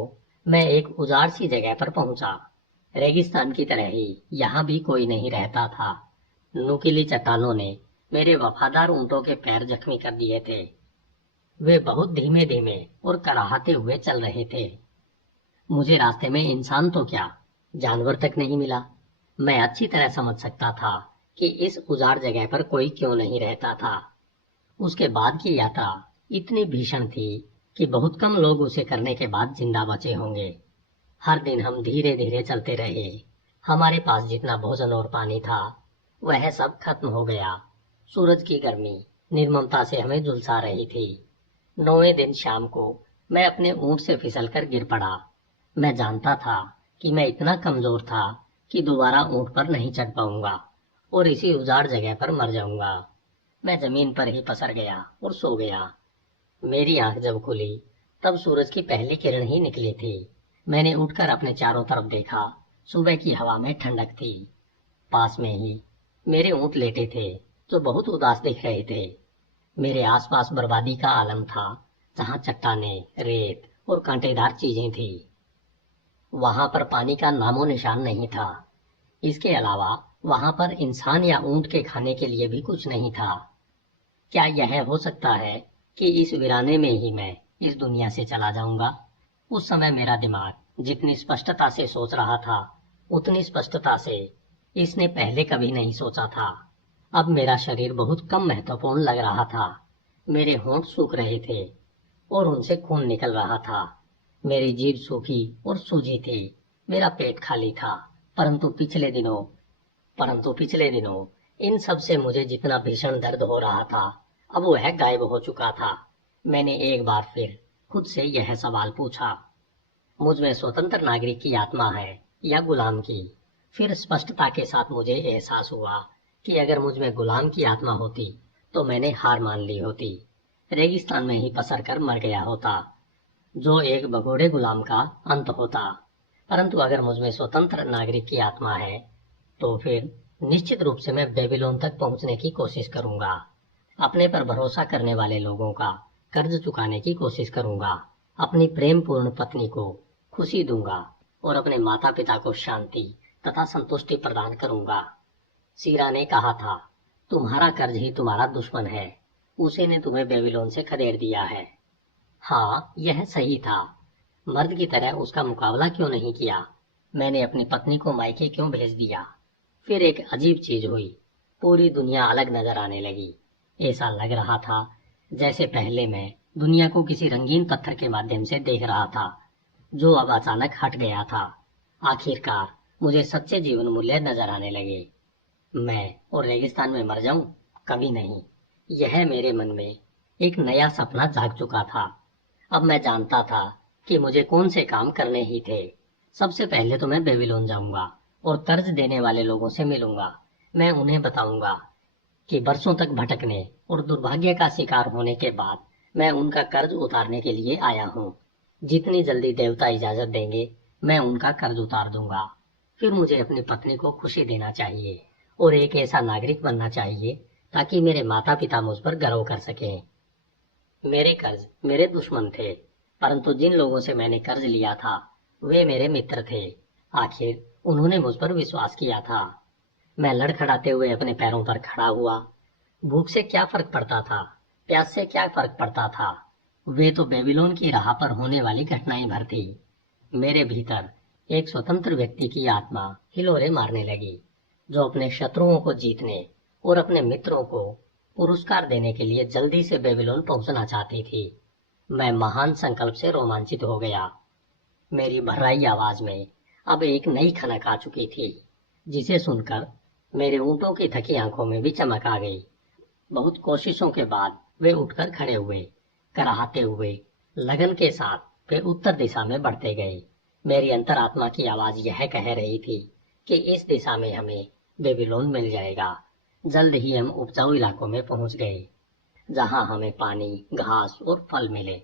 मैं एक उजाड़ सी जगह पर पहुंचा। रेगिस्तान की तरह ही यहाँ भी कोई नहीं रहता था। नुकीली चट्टानों ने मेरे वफादार ऊंटों के पैर जख्मी कर दिए थे। वे बहुत धीमे धीमे और कराहते हुए चल रहे थे। मुझे रास्ते में इंसान तो क्या, जानवर तक नहीं मिला। मैं अच्छी तरह समझ सकता था कि इस उजाड़ जगह पर कोई क्यों नहीं रहता था। उसके बाद की यात्रा इतनी भीषण थी कि बहुत कम लोग उसे करने के बाद जिंदा बचे होंगे। हर दिन हम धीरे धीरे चलते रहे। हमारे पास जितना भोजन और पानी था वह सब खत्म हो गया। सूरज की गर्मी निर्ममता से हमें झुलसा रही थी। 9वें दिन शाम को मैं अपने ऊंट से फिसलकर गिर पड़ा। मैं जानता था कि मैं इतना कमजोर था कि दोबारा ऊंट पर नहीं चढ़ पाऊंगा और इसी उजाड़ जगह पर मर जाऊंगा। मैं जमीन पर ही पसर गया और सो गया। मेरी आंख जब खुली तब सूरज की पहली किरण ही निकली थी। मैंने उठकर अपने चारों तरफ देखा। सुबह की हवा में ठंडक थी। पास में ही मेरे ऊंट लेटे थे जो बहुत उदास दिख रहे थे। मेरे आसपास बर्बादी का आलम था, जहां चट्टानें, रेत और कांटेदार चीजें थी। वहां पर पानी का नामो निशान नहीं था। इसके अलावा वहां पर इंसान या ऊंट के खाने के लिए भी कुछ नहीं था। क्या यह हो सकता है कि इस वीराने में ही मैं इस दुनिया से चला जाऊंगा? उस समय मेरा दिमाग जितनी स्पष्टता से सोच रहा था उतनी स्पष्टता से इसने पहले कभी नहीं सोचा था। अब मेरा शरीर बहुत कम महत्वपूर्ण लग रहा था। मेरे होंठ सूख रहे थे और उनसे खून निकल रहा था। मेरी जीभ सूखी और सूजी थी। मेरा पेट खाली था। परंतु पिछले दिनों इन सब से मुझे जितना भीषण दर्द हो रहा था अब वह गायब हो चुका था। मैंने एक बार फिर खुद से यह सवाल पूछा, मुझ में स्वतंत्र नागरिक की आत्मा है या गुलाम की? फिर स्पष्टता के साथ मुझे एहसास हुआ कि अगर मुझ में गुलाम की आत्मा होती तो मैंने हार मान ली होती। रेगिस्तान में ही पसर कर मर गया होता, जो एक भगोड़े गुलाम का अंत होता। परंतु अगर मुझ में स्वतंत्र नागरिक की आत्मा है तो फिर निश्चित रूप से मैं बेबीलोन तक पहुंचने की कोशिश करूंगा। अपने पर भरोसा करने वाले लोगों का कर्ज चुकाने की कोशिश करूंगा। अपनी प्रेम पूर्ण पत्नी को खुशी दूंगा और अपने माता पिता को शांति तथा संतुष्टि प्रदान करूंगा। सीरा ने कहा था, तुम्हारा कर्ज ही तुम्हारा दुश्मन है। उसी ने तुम्हें बेबीलोन से खदेड़ दिया है। हाँ, यह सही था। मर्द की तरह उसका मुकाबला क्यों नहीं किया? मैंने अपनी पत्नी को मायके क्यों भेज दिया? फिर एक अजीब चीज हुई। पूरी दुनिया अलग नजर आने लगी। ऐसा लग रहा था जैसे पहले मैं दुनिया को किसी रंगीन पत्थर के माध्यम से देख रहा था, जो अब अचानक हट गया था। आखिरकार मुझे सच्चे जीवन मूल्य नजर आने लगे। मैं और रेगिस्तान में मर जाऊं? कभी नहीं। यह मेरे मन में एक नया सपना जाग चुका था। अब मैं जानता था कि मुझे कौन से काम करने ही थे। सबसे पहले तो मैं बेबीलोन जाऊंगा और कर्ज देने वाले लोगों से मिलूंगा। मैं उन्हें बताऊंगा कि बरसों तक भटकने और दुर्भाग्य का शिकार होने के बाद मैं उनका कर्ज उतारने के लिए आया हूँ। जितनी जल्दी देवता इजाजत देंगे, मैं उनका कर्ज उतार दूंगा। फिर मुझे अपनी पत्नी को खुशी देना चाहिए और एक ऐसा नागरिक बनना चाहिए ताकि मेरे माता पिता मुझ पर गर्व कर सकें। मेरे कर्ज मेरे दुश्मन थे, परंतु जिन लोगों से मैंने कर्ज लिया था वे मेरे मित्र थे। आखिर उन्होंने मुझ पर विश्वास किया था। मैं लड़खड़ाते हुए अपने पैरों पर खड़ा हुआ। भूख से क्या फर्क पड़ता था, प्यास से क्या फर्क पड़ता था। वे तो बेबीलोन की राह पर होने वाली घटनाएं भर थी। मेरे भीतर एक स्वतंत्र व्यक्ति की आत्मा हिलोरे मारने लगी, जो अपने शत्रुओं को जीतने और अपने मित्रों को पुरस्कार देने के लिए जल्दी से बेबीलोन पहुंचना चाहती थी। मैं महान संकल्प से रोमांचित हो गया। मेरी भर्राई आवाज में अब एक नई खनक आ चुकी थी, जिसे सुनकर मेरे ऊंटों की थकी आंखों में भी चमक आ गई। बहुत कोशिशों के बाद वे उठकर खड़े हुए। कराहते हुए लगन के साथ वे उत्तर दिशा में बढ़ते गए। मेरी अंतरात्मा की आवाज यह कह रही थी कि इस दिशा में हमें बेबीलोन मिल जाएगा। जल्द ही हम उपजाऊ इलाकों में पहुंच गए, जहां हमें पानी, घास और फल मिले।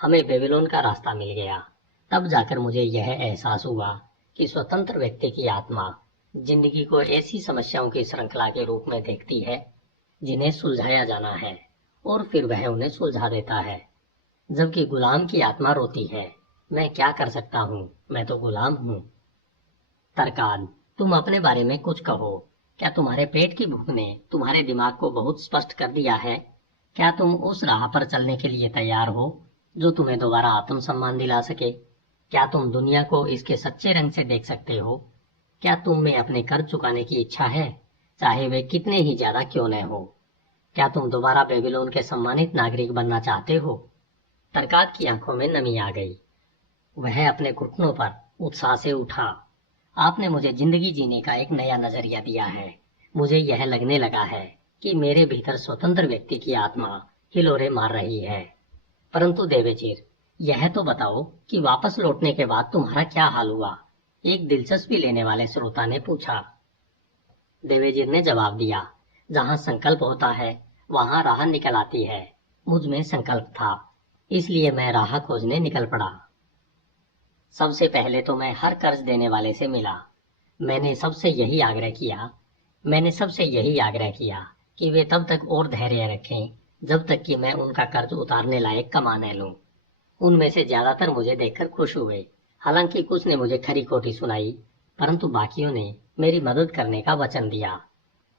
हमें बेबीलोन का रास्ता मिल गया। तब जाकर मुझे यह एहसास हुआ कि स्वतंत्र व्यक्ति की आत्मा जिंदगी को ऐसी समस्याओं की श्रृंखला के रूप में देखती है जिन्हें सुलझाया जाना है, और फिर वह उन्हें सुलझा देता है। जबकि गुलाम की आत्मा रोती है, मैं क्या कर सकता हूँ, मैं तो गुलाम हूँ। तरकाद, तुम अपने बारे में कुछ कहो। क्या तुम्हारे पेट की भूख ने तुम्हारे दिमाग को बहुत स्पष्ट कर दिया है? क्या तुम उस राह पर चलने के लिए तैयार हो जो तुम्हें दोबारा आत्मसम्मान दिला सके? क्या तुम दुनिया को इसके सच्चे रंग से देख सकते हो? क्या तुम में अपने कर्ज चुकाने की इच्छा है, चाहे वे कितने ही ज्यादा क्यों न हो? क्या तुम दोबारा बेबीलोन के सम्मानित नागरिक बनना चाहते हो? तरकाद की आंखों में नमी आ गई। वह अपने घुटनों पर उत्साह से उठा। आपने मुझे जिंदगी जीने का एक नया नजरिया दिया है। मुझे यह लगने लगा है कि मेरे भीतर स्वतंत्र व्यक्ति की आत्मा हिलोरे मार रही है। परंतु देवेजीर, यह तो बताओ कि वापस लौटने के बाद तुम्हारा क्या हाल हुआ? एक दिलचस्पी लेने वाले श्रोता ने पूछा। देवेजीर ने जवाब दिया, जहाँ संकल्प होता है वहाँ राह निकल आती है। मुझ में संकल्प था, इसलिए मैं राह खोजने निकल पड़ा। सबसे पहले तो मैं हर कर्ज देने वाले से मिला। मैंने सबसे यही आग्रह किया कि वे तब तक और धैर्य रखें जब तक कि मैं उनका कर्ज उतारने लायक कमा न लूं। उनमें से ज्यादातर मुझे देखकर खुश हुए। हालांकि कुछ ने मुझे खरी खोटी सुनाई, परंतु बाकियों ने मेरी मदद करने का वचन दिया।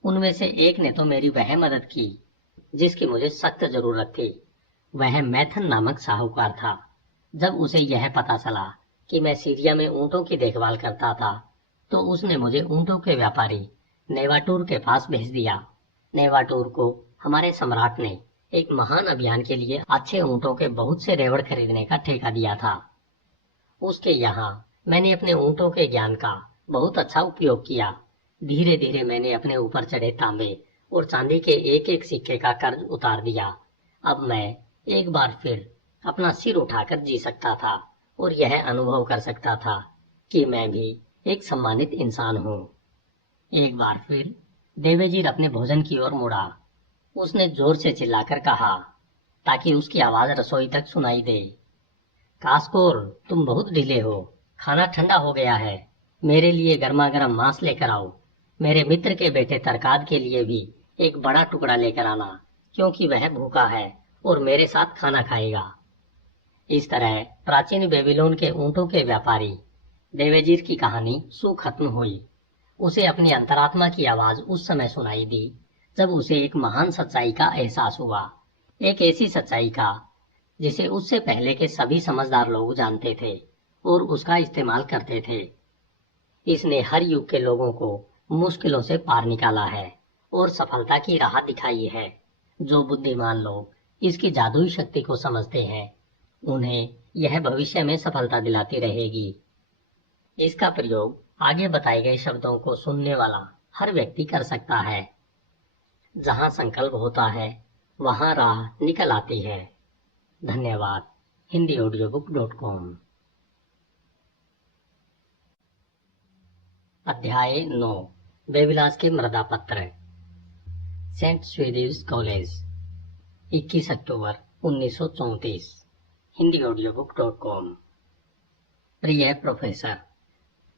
उनमें से एक ने तो मेरी वह मदद की जिसकी मुझे सख्त जरूरत थी। वह मैथन नामक साहूकार था। जब उसे यह पता चला कि मैं सीरिया में ऊंटों की देखभाल करता था, तो उसने मुझे ऊंटों के व्यापारी नेवाटूर के पास भेज दिया। नेवाटूर को हमारे सम्राट ने एक महान अभियान के लिए अच्छे ऊंटों के बहुत से रेवड़ खरीदने का ठेका दिया था। उसके यहाँ मैंने अपने ऊंटों के ज्ञान का बहुत अच्छा उपयोग किया। धीरे धीरे मैंने अपने ऊपर चढ़े तांबे और चांदी के एक एक सिक्के का कर्ज उतार दिया। अब मैं एक बार फिर अपना सिर उठाकर जी सकता था और यह अनुभव कर सकता था कि मैं भी एक सम्मानित इंसान हूँ। एक बार फिर देवेजीर अपने भोजन की ओर मुड़ा। उसने जोर से चिल्लाकर कहा, ताकि उसकी आवाज रसोई तक सुनाई दे। कास्कोर, तुम बहुत ढीले हो। खाना ठंडा हो गया है। मेरे लिए गर्मा गर्म मांस लेकर आओ। मेरे मित्र के बेटे तरकाद के लिए भी एक बड़ा टुकड़ा लेकर आना, क्योंकि वह भूखा है और मेरे साथ खाना खाएगा। इस तरह प्राचीन बेबीलोन के ऊंटों के व्यापारी देवेजीर की कहानी खत्म हुई। उसे अपनी अंतरात्मा की आवाज उस समय सुनाई दी जब उसे एक महान सच्चाई का एहसास हुआ। एक ऐसी सच्चाई का जिसे उससे पहले के सभी समझदार लोग जानते थे और उसका इस्तेमाल करते थे। इसने हर युग के लोगों को मुश्किलों से पार निकाला है और सफलता की राह दिखाई है। जो बुद्धिमान लोग इसकी जादुई शक्ति को समझते हैं, उन्हें यह भविष्य में सफलता दिलाती रहेगी। इसका प्रयोग आगे बताए गए शब्दों को सुनने वाला हर व्यक्ति कर सकता है। जहां संकल्प होता है वहां राह निकल आती है। धन्यवाद। HindiAudiobook.com। अध्याय 9। बेबिलास के मृदा पत्र। सेंट स्वीडिश कॉलेज, 21 अक्टूबर 1934। HindiAudiobook.com। प्रिय प्रोफेसर,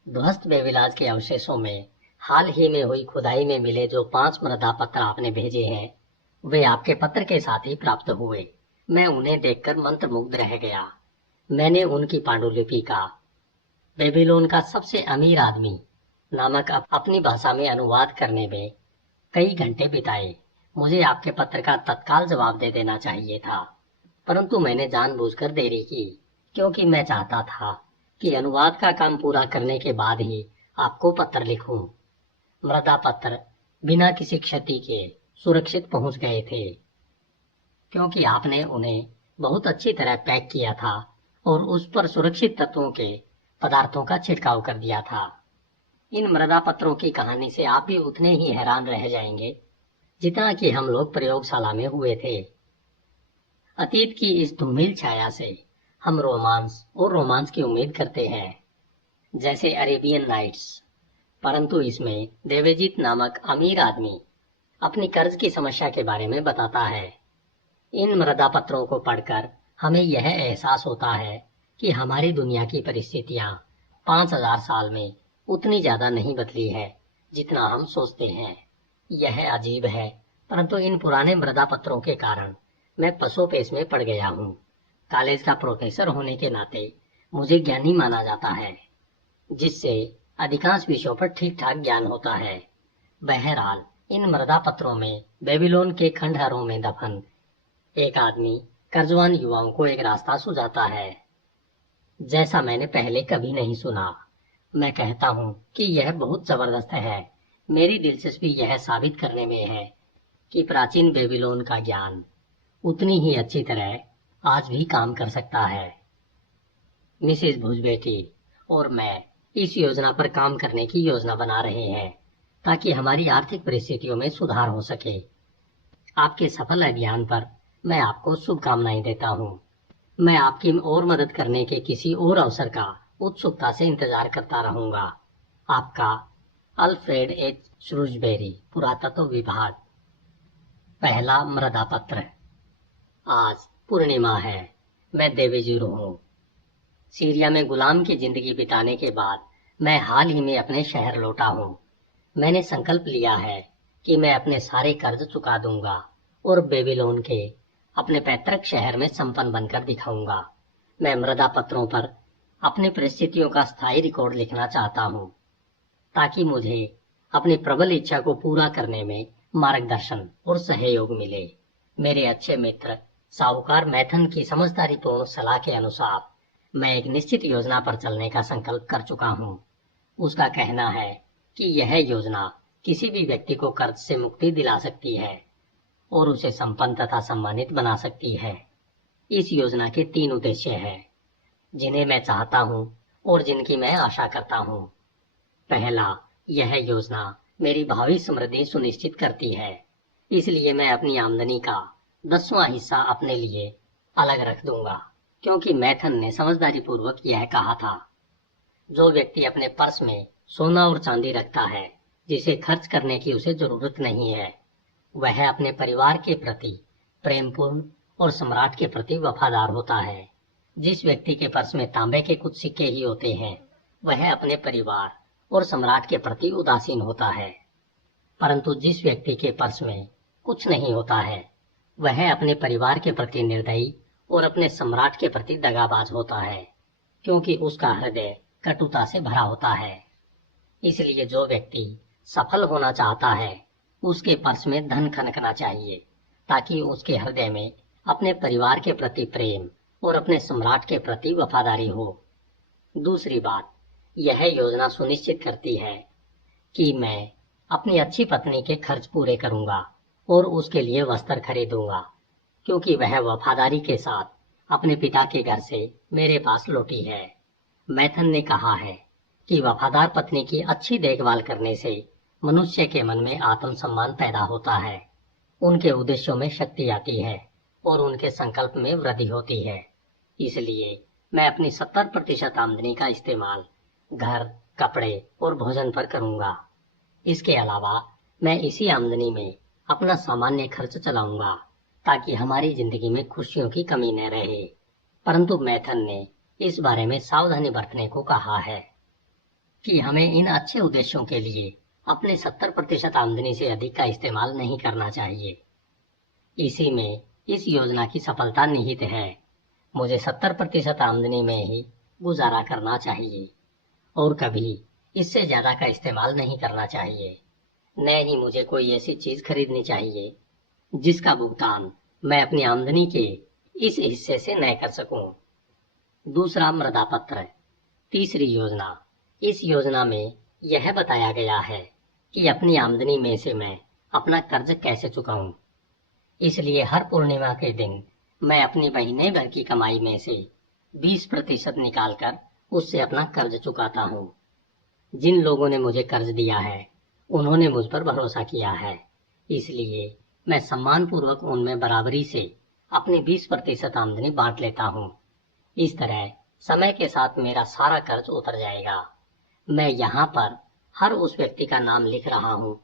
ध्वस्त बेबिलास के अवशेषों में हाल ही में हुई खुदाई में मिले जो 5 मृदा पत्र आपने भेजे हैं, वे आपके पत्र के साथ ही प्राप्त हुए। मैं उन्हें देखकर मंत्रमुग्ध रह गया। मैंने उनकी पांडुलिपि का बेबीलोन का सबसे अमीर आदमी नामक अपनी भाषा में अनुवाद करने में कई घंटे बिताए। मुझे आपके पत्र का तत्काल जवाब दे देना चाहिए था, परंतु मैंने जानबूझकर देरी की, क्योंकि मैं चाहता था कि अनुवाद का काम पूरा करने के बाद ही आपको पत्र लिखूं। मृदा पत्र बिना किसी क्षति के सुरक्षित पहुंच गए थे, क्योंकि आपने उन्हें बहुत अच्छी तरह पैक किया था और उस पर सुरक्षित तत्वों के पदार्थों का छिड़काव कर दिया था। इन मृदा पत्रों की कहानी से आप भी उतने ही हैरान रह जाएंगे जितना कि हम लोग प्रयोगशाला में हुए थे। अतीत की इस धूमिल छाया से हम रोमांस की उम्मीद करते हैं, जैसे अरेबियन नाइट्स, परंतु इसमें देवजीत नामक अमीर आदमी अपनी कर्ज की समस्या के बारे में बताता है। इन मृदा पत्रों को पढ़कर हमें यह एहसास होता है कि हमारी दुनिया की परिस्थितियां 5000 साल में उतनी ज्यादा नहीं बदली है जितना हम सोचते हैं। यह अजीब है, परंतु इन पुराने मृदा पत्रों के कारण मैं पसोपेश में पड़ गया हूँ। कॉलेज का प्रोफेसर होने के नाते मुझे ज्ञानी माना जाता है, जिससे अधिकांश विषयों पर ठीक ठाक ज्ञान होता है। बहरहाल, इन मृदा पत्रों में बेबीलोन के खंडहरों में दफन एक आदमी कर्जवान युवाओं को एक रास्ता सुझाता है, जैसा मैंने पहले कभी नहीं सुना। मैं कहता हूँ कि यह बहुत जबरदस्त है। मेरी दिलचस्पी यह साबित करने में है कि प्राचीन बेबीलोन का ज्ञान उतनी ही अच्छी तरह आज भी काम कर सकता है। मिसेस भुजबेटी और मैं इस योजना पर काम करने की योजना बना रहे हैं ताकि हमारी आर्थिक परिस्थितियों में सुधार हो सके। आपके सफल अभियान पर मैं आपको शुभकामनाएं देता हूँ। मैं आपकी और मदद करने के किसी और अवसर का उत्सुकता से इंतजार करता रहूंगा। आपका अल्फ्रेड एच श्रूजबेरी, पुरातत्व विभाग। पहला मृदा पत्र। आज पूर्णिमा है। मैं देवेजुर हूँ। सीरिया में गुलाम की जिंदगी बिताने के बाद मैं हाल ही में अपने शहर लौटा हूँ। मैंने संकल्प लिया है कि मैं अपने सारे कर्ज चुका दूंगा और बेबीलोन के अपने पैतृक शहर में संपन्न बनकर दिखाऊंगा। मैं मृदा पत्रों पर अपनी परिस्थितियों का स्थायी रिकॉर्ड लिखना चाहता हूँ, ताकि मुझे अपनी प्रबल इच्छा को पूरा करने में मार्गदर्शन और सहयोग मिले। मेरे अच्छे मित्र साहूकार मैथन की समझदारीपूर्ण सलाह के अनुसार मैं एक निश्चित योजना पर चलने का संकल्प कर चुका हूँ। उसका कहना है कि यह योजना किसी भी व्यक्ति को कर्ज से मुक्ति दिला सकती है और उसे संपन्न तथा सम्मानित बना सकती है। इस योजना के 3 उद्देश्य हैं, जिन्हें मैं चाहता हूँ और जिनकी मैं आशा करता हूँ। पहला, यह योजना मेरी भावी समृद्धि सुनिश्चित करती है, इसलिए मैं अपनी आमदनी का 10वां हिस्सा अपने लिए अलग रख दूंगा, क्योंकि मैथन ने समझदारी पूर्वक यह कहा था, जो व्यक्ति अपने पर्स में सोना और चांदी रखता है जिसे खर्च करने की उसे जरूरत नहीं है, वह अपने परिवार के प्रति प्रेमपूर्ण और सम्राट के प्रति वफादार होता है। जिस व्यक्ति के पर्स में तांबे के कुछ सिक्के ही होते हैं, वह अपने परिवार और सम्राट के प्रति उदासीन होता है, परंतु जिस व्यक्ति के पर्स में कुछ नहीं होता है, वह अपने परिवार के प्रति निर्दयी और अपने सम्राट के प्रति दगाबाज होता है, क्योंकि उसका हृदय कटुता से भरा होता है। इसलिए जो व्यक्ति सफल होना चाहता है, उसके पर्स में धन खनकना चाहिए, ताकि उसके हृदय में अपने परिवार के प्रति प्रेम और अपने सम्राट के प्रति वफादारी हो। दूसरी बात, यह योजना सुनिश्चित करती है कि मैं अपनी अच्छी पत्नी के खर्च पूरे करूंगा और उसके लिए वस्त्र खरीदूंगा, क्योंकि वह वफादारी के साथ अपने पिता के घर से मेरे पास लौटी है। मैथन ने कहा है कि वफादार पत्नी की अच्छी देखभाल करने से मनुष्य के मन में आत्मसम्मान पैदा होता है, उनके उद्देश्यों में शक्ति आती है और उनके संकल्प में वृद्धि होती है। इसलिए मैं अपनी 70% आमदनी का इस्तेमाल घर, कपड़े और भोजन पर करूंगा। इसके अलावा मैं इसी आमदनी में अपना सामान्य खर्च चलाऊंगा ताकि हमारी जिंदगी में खुशियों की कमी न रहे। परंतु मैथन ने इस बारे में सावधानी बरतने को कहा है कि हमें इन अच्छे उद्देश्यों के लिए अपने 70% आमदनी से अधिक का इस्तेमाल नहीं करना चाहिए। इसी में इस योजना की सफलता निहित है। मुझे 70% आमदनी में ही गुजारा करना चाहिए और कभी इससे ज्यादा का इस्तेमाल नहीं करना चाहिए। न ही मुझे कोई ऐसी चीज खरीदनी चाहिए जिसका भुगतान मैं अपनी आमदनी के इस हिस्से से न कर सकूं। दूसरा मृदा पत्र। तीसरी योजना। इस योजना में यह बताया गया है कि अपनी आमदनी में से मैं अपना कर्ज कैसे चुकाऊं। इसलिए हर पूर्णिमा के दिन मैं अपनी महीने भर की कमाई में से 20% निकालकर उससे अपना कर्ज चुकाता हूँ। जिन लोगों ने मुझे कर्ज दिया है उन्होंने मुझ पर भरोसा किया है, इसलिए मैं सम्मानपूर्वक उनमें बराबरी से अपनी 20% आमदनी बांट लेता हूँ। इस तरह समय के साथ मेरा सारा कर्ज उतर जाएगा। मैं यहाँ पर हर उस व्यक्ति का नाम लिख रहा हूँ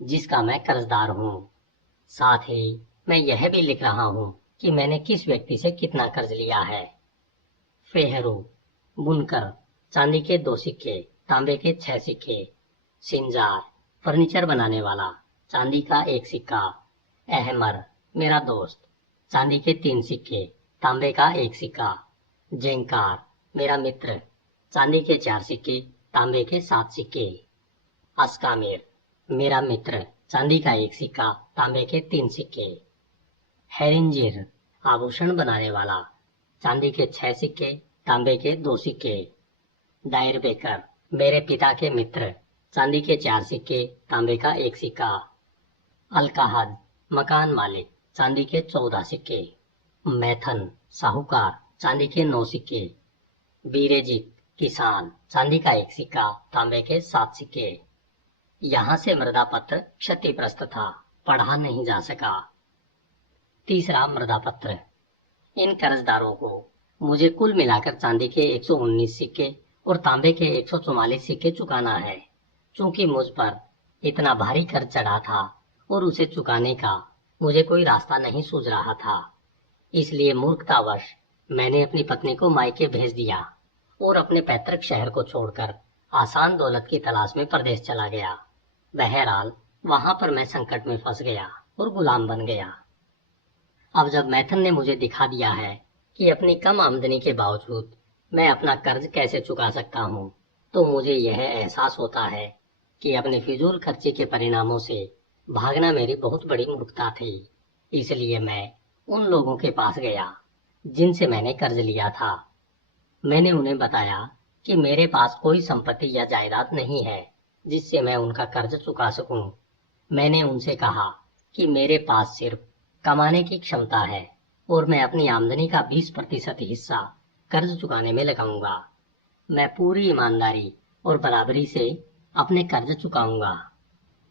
जिसका मैं कर्जदार हूँ। साथ ही मैं यह भी लिख रहा हूँ कि मैंने किस व्यक्ति से कितना कर्ज लिया है। फेहरू, बुनकर, चांदी के 2 सिक्के, तांबे के 6 सिक्के। सिंजार, फर्नीचर बनाने वाला, चांदी का 1 सिक्का। अहमर, मेरा दोस्त, चांदी के 3 सिक्के, तांबे का 1 सिक्का। जेंकार, मेरा मित्र, चांदी के 4 सिक्के, तांबे के 7 सिक्के। अस्कामिर, मेरा मित्र, चांदी का 1 सिक्का, तांबे के 3 सिक्के। हेरिंजिर, आभूषण बनाने वाला, चांदी के 6 सिक्के, तांबे के 2 सिक्के। डायरबेकर, मेरे पिता के मित्र, चांदी के 4 सिक्के, तांबे का 1 सिक्का। अलकाहद, मकान मालिक, चांदी के 14 सिक्के। मैथन, साहूकार, चांदी के 9 सिक्के। बीरेजिक, किसान, चांदी का 1 सिक्का, तांबे के 7 सिक्के। यहाँ से मृदा पत्र क्षतिग्रस्त था, पढ़ा नहीं जा सका। तीसरा मृदा पत्र। इन कर्जदारों को मुझे कुल मिलाकर चांदी के 119 सिक्के और तांबे के 144 सिक्के चुकाना है। चूंकि मुझ पर इतना भारी कर्ज चढ़ा था और उसे चुकाने का मुझे कोई रास्ता नहीं सूझ रहा था, इसलिए मूर्खतावश मैंने अपनी पत्नी को मायके भेज दिया और अपने पैतृक शहर को छोड़कर आसान दौलत की तलाश में परदेश चला गया। बहरहाल वहां पर मैं संकट में फंस गया और गुलाम बन गया। अब जब मैथन ने मुझे दिखा दिया है कि अपनी कम आमदनी के बावजूद मैं अपना कर्ज कैसे चुका सकता हूँ, तो मुझे यह एहसास होता है कि अपने फिजूल खर्ची के परिणामों से भागना मेरी बहुत बड़ी मूर्खता थी। इसलिए मैं उन लोगों के पास गया जिनसे मैंने कर्ज लिया था। मैंने उन्हें बताया कि मेरे पास कोई संपत्ति या जायदाद नहीं है जिससे मैं उनका कर्ज चुका सकूं। मैंने उनसे कहा कि मेरे पास सिर्फ कमाने की क्षमता है और मैं अपनी आमदनी का 20% हिस्सा कर्ज चुकाने में लगाऊंगा। मैं पूरी ईमानदारी और बराबरी से अपने कर्ज चुकाऊंगा।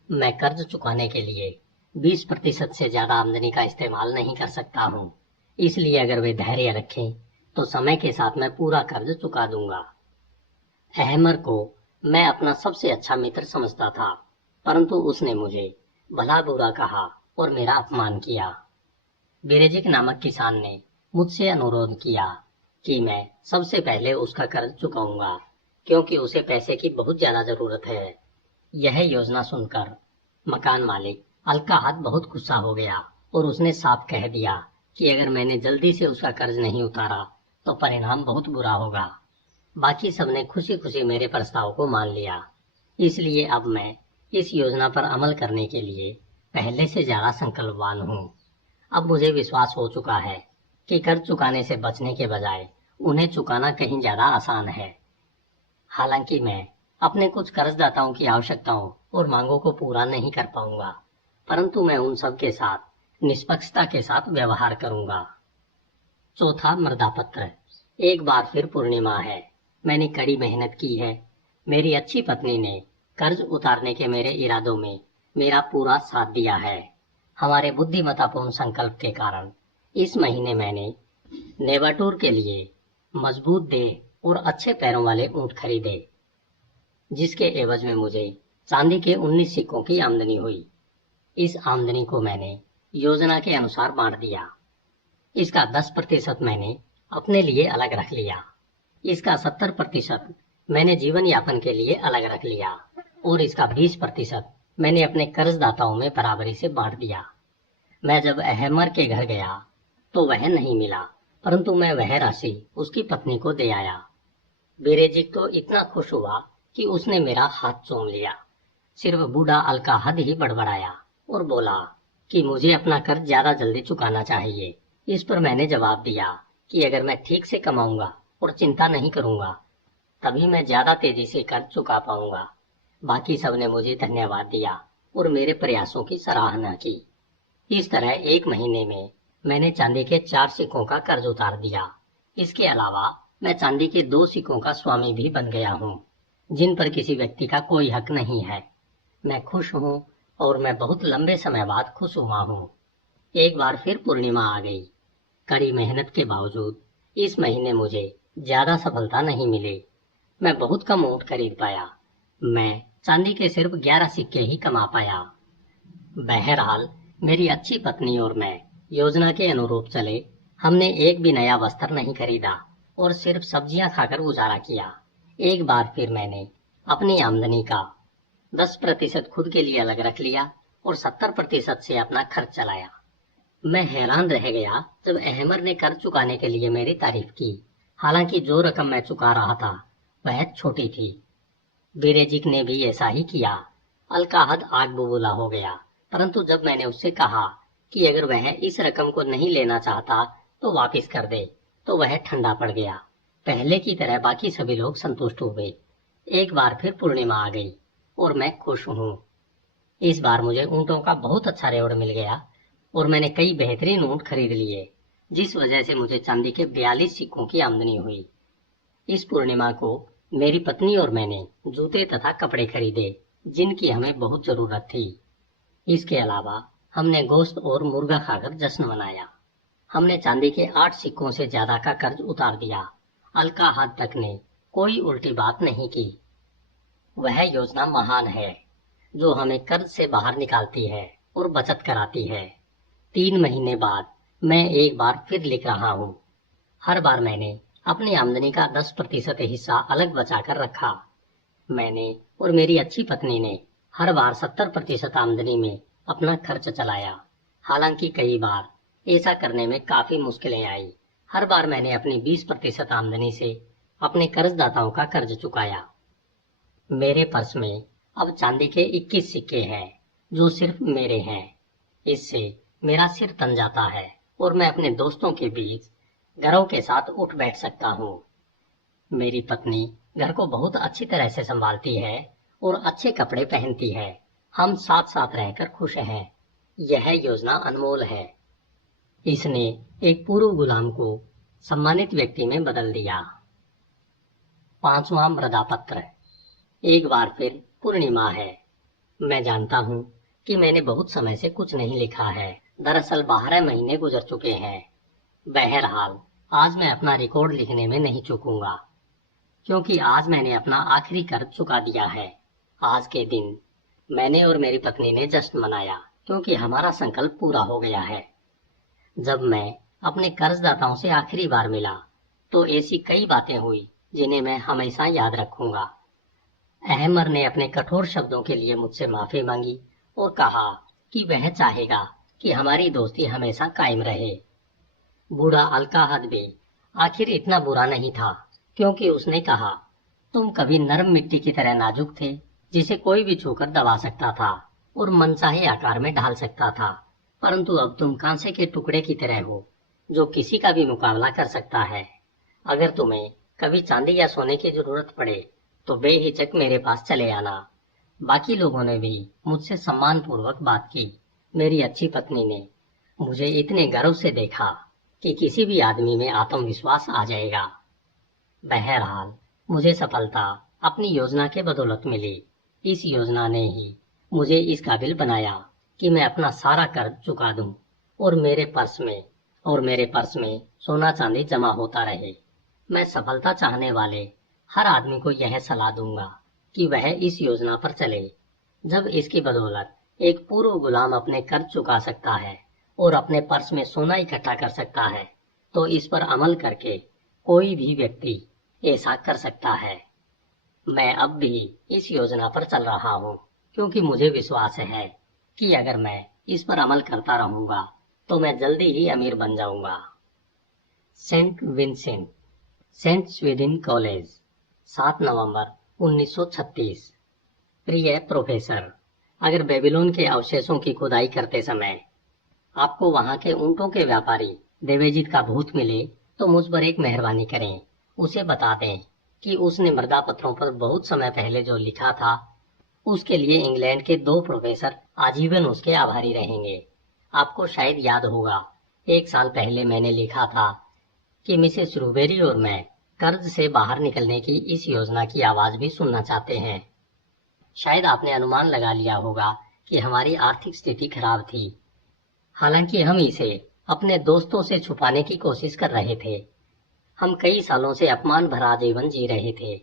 मैं कर्ज चुकाने के लिए 20% से ज्यादा आमदनी का इस्तेमाल नहीं कर सकता हूँ, इसलिए अगर वे धैर्य रखें तो समय के साथ मैं पूरा कर्ज चुका दूंगा। अहमर को मैं अपना सबसे अच्छा मित्र समझता था, परंतु उसने मुझे भला बुरा कहा और मेरा अपमान किया। बिरेजिक नामक किसान ने मुझसे अनुरोध किया कि मैं सबसे पहले उसका कर्ज चुकाऊंगा, क्योंकि उसे पैसे की बहुत ज्यादा जरूरत है। यह योजना सुनकर मकान मालिक अलकाहद बहुत गुस्सा हो गया और उसने साफ कह दिया कि अगर मैंने जल्दी से उसका कर्ज नहीं उतारा तो परिणाम बहुत बुरा होगा। बाकी सबने खुशी खुशी मेरे प्रस्ताव को मान लिया, इसलिए अब मैं इस योजना पर अमल करने के लिए पहले से ज्यादा संकल्पवान हूँ। अब मुझे विश्वास हो चुका है कि कर्ज चुकाने से बचने के बजाय उन्हें चुकाना कहीं ज्यादा आसान है। हालांकि मैं अपने कुछ कर्जदाताओं की आवश्यकताओं और मांगों को पूरा नहीं कर पाऊंगा, परंतु मैं उन सब के साथ निष्पक्षता के साथ व्यवहार करूंगा। चौथा मृदापत्र। एक बार फिर पूर्णिमा है। मैंने कड़ी मेहनत की है। मेरी अच्छी पत्नी ने कर्ज उतारने के मेरे इरादों में मेरा पूरा साथ दिया है। हमारे बुद्धिमत्तापूर्ण संकल्प के कारण इस महीने मैंने नेवाटूर के लिए मजबूत देह और अच्छे पैरों वाले ऊंट खरीदे, जिसके एवज में मुझे चांदी के 19 सिक्कों की आमदनी हुई। इस आमदनी को मैंने योजना के अनुसार बांट दिया। इसका 10% मैंने अपने लिए अलग रख लिया। इसका 70% मैंने जीवन यापन के लिए अलग रख लिया और इसका 20% मैंने अपने कर्जदाताओं में बराबरी से बांट दिया। मैं जब अहमर के घर गया तो वह नहीं मिला, परंतु मैं वह राशि उसकी पत्नी को दे आया। बेरेजिक तो इतना खुश हुआ कि उसने मेरा हाथ चूम लिया। सिर्फ बूढ़ा अलकाहद ही बड़बड़ाया और बोला कि मुझे अपना कर्ज ज्यादा जल्दी चुकाना चाहिए। इस पर मैंने जवाब दिया कि अगर मैं ठीक से कमाऊंगा और चिंता नहीं करूंगा तभी मैं ज्यादा तेजी से कर्ज चुका पाऊंगा। बाकी सबने मुझे धन्यवाद दिया और मेरे प्रयासों की सराहना की। इस तरह एक महीने में मैंने चांदी के 4 सिक्कों का कर्ज उतार दिया। इसके अलावा मैं चांदी के 2 सिक्कों का स्वामी भी बन गया हूँ, जिन पर किसी व्यक्ति का कोई हक नहीं है। मैं खुश हूँ और मैं बहुत लंबे समय बाद खुश हुआ हूँ। एक बार फिर पूर्णिमा आ गई। कड़ी मेहनत के बावजूद इस महीने मुझे ज्यादा सफलता नहीं मिली। मैं बहुत कम ऊँट खरीद पाया। मैं चांदी के सिर्फ 11 सिक्के ही कमा पाया। बहरहाल मेरी अच्छी पत्नी और मैं योजना के अनुरूप चले। हमने एक भी नया वस्त्र नहीं खरीदा और सिर्फ सब्जियां खाकर गुजारा किया। एक बार फिर मैंने अपनी आमदनी का 10% खुद के लिए अलग रख लिया और 70% से अपना खर्च चलाया। मैं हैरान रह गया जब अहमर ने कर्ज चुकाने के लिए मेरी तारीफ की, हालांकि जो रकम मैं चुका रहा था वह छोटी थी। बेरेजिक ने भी ऐसा ही किया। अलकाहद आग बबूला हो गया, परंतु जब मैंने उससे कहा कि अगर वह इस रकम को नहीं लेना चाहता तो वापस कर दे, तो वह ठंडा पड़ गया। पहले की तरह बाकी सभी लोग संतुष्ट हुए। एक बार फिर पूर्णिमा आ गई और मैं खुश हूँ। इस बार मुझे ऊँटों का बहुत अच्छा रेवड़ मिल गया और मैंने कई बेहतरीन ऊँट खरीद लिए, जिस वजह से मुझे चांदी के 42 सिक्कों की आमदनी हुई। इस पूर्णिमा को मेरी पत्नी और मैंने जूते तथा कपड़े खरीदे, जिनकी हमें बहुत जरूरत थी। इसके अलावा हमने गोश्त और मुर्गा खाकर जश्न मनाया। हमने चांदी के 8 सिक्कों से ज्यादा का कर्ज उतार दिया। अलकाहद तक ने कोई उल्टी बात नहीं की। वह योजना महान है जो हमें कर्ज से बाहर निकालती है और बचत कराती है। 3 महीने बाद मैं एक बार फिर लिख रहा हूँ। हर बार मैंने अपनी आमदनी का 10% हिस्सा अलग बचा कर रखा। मैंने और मेरी अच्छी पत्नी ने हर बार 70% आमदनी में अपना खर्च चलाया। हालांकि कई बार ऐसा करने में काफी मुश्किलें आई। हर बार मैंने अपनी 20% आमदनी से अपने कर्जदाताओं का कर्ज चुकाया। मेरे पर्स में अब चांदी के 21 सिक्के हैं, जो सिर्फ मेरे हैं। इससे मेरा सिर तन जाता है और मैं अपने दोस्तों के बीच गर्व के साथ उठ बैठ सकता हूँ। मेरी पत्नी घर को बहुत अच्छी तरह से संभालती है और अच्छे कपड़े पहनती है। हम साथ साथ रहकर खुश हैं। यह योजना अनमोल है। इसने एक पूर्व गुलाम को सम्मानित व्यक्ति में बदल दिया। 5वां मृदापत्र। एक बार फिर पूर्णिमा है। मैं जानता हूँ कि मैंने बहुत समय से कुछ नहीं लिखा है। दरअसल 12 महीने गुजर चुके हैं। बहरहाल आज मैं अपना रिकॉर्ड लिखने में नहीं चूकूंगा, क्योंकि आज मैंने अपना आखिरी कर्ज चुका दिया है। आज के दिन मैंने और मेरी पत्नी ने जश्न मनाया, क्योंकि हमारा संकल्प पूरा हो गया है। जब मैं अपने कर्जदाताओं से आखिरी बार मिला तो ऐसी कई बातें हुई जिन्हें मैं हमेशा याद रखूंगा। अहमर ने अपने कठोर शब्दों के लिए मुझसे माफी मांगी और कहा कि वह चाहेगा कि हमारी दोस्ती हमेशा कायम रहे। बूढ़ा अलकाहद भी आखिर इतना बुरा नहीं था, क्योंकि उसने कहा, तुम कभी नरम मिट्टी की तरह नाजुक थे, जिसे कोई भी छूकर दबा सकता था और मनचाहे आकार में ढाल सकता था, परंतु अब तुम कांसे के टुकड़े की तरह हो, जो किसी का भी मुकाबला कर सकता है। अगर तुम्हें कभी चांदी या सोने की जरूरत पड़े तो बेहिचक मेरे पास चले आना। बाकी लोगों ने भी मुझसे सम्मान पूर्वक बात की। मेरी अच्छी पत्नी ने मुझे इतने गर्व से देखा कि किसी भी आदमी में आत्मविश्वास आ जाएगा। बहरहाल मुझे सफलता अपनी योजना के बदौलत मिली। इस योजना ने ही मुझे इस काबिल बनाया कि मैं अपना सारा कर्ज चुका दूं और मेरे पर्स में सोना चांदी जमा होता रहे। मैं सफलता चाहने वाले हर आदमी को यह सलाह दूंगा कि वह इस योजना पर चले। जब इसकी बदौलत एक पूर्व गुलाम अपने कर्ज चुका सकता है और अपने पर्स में सोना इकट्ठा कर सकता है, तो इस पर अमल करके कोई भी व्यक्ति ऐसा कर सकता है। मैं अब भी इस योजना पर चल रहा हूँ, क्योंकि मुझे विश्वास है कि अगर मैं इस पर अमल करता रहूंगा तो मैं जल्दी ही अमीर बन जाऊंगा। Saint Vincent, saint Sweden college, 7 नवंबर 1936। प्रिय प्रोफेसर, अगर बेबीलोन के अवशेषों की खुदाई करते समय आपको वहां के ऊंटों के व्यापारी देवेजित का भूत मिले तो मुझ पर एक मेहरबानी करें। उसे बता दें कि उसने मृदा पत्रों पर बहुत समय पहले जो लिखा था, उसके लिए इंग्लैंड के 2 प्रोफेसर आजीवन उसके आभारी रहेंगे। आपको शायद याद होगा, 1 साल पहले मैंने लिखा था कि मिसेस रूबेरी और मैं कर्ज से बाहर निकलने की इस योजना की आवाज भी सुनना चाहते हैं। शायद आपने अनुमान लगा लिया होगा कि हमारी आर्थिक स्थिति खराब थी। हालांकि हम इसे अपने दोस्तों से छुपाने की कोशिश कर रहे थे। हम कई सालों से अपमान भरा जीवन जी रहे थे,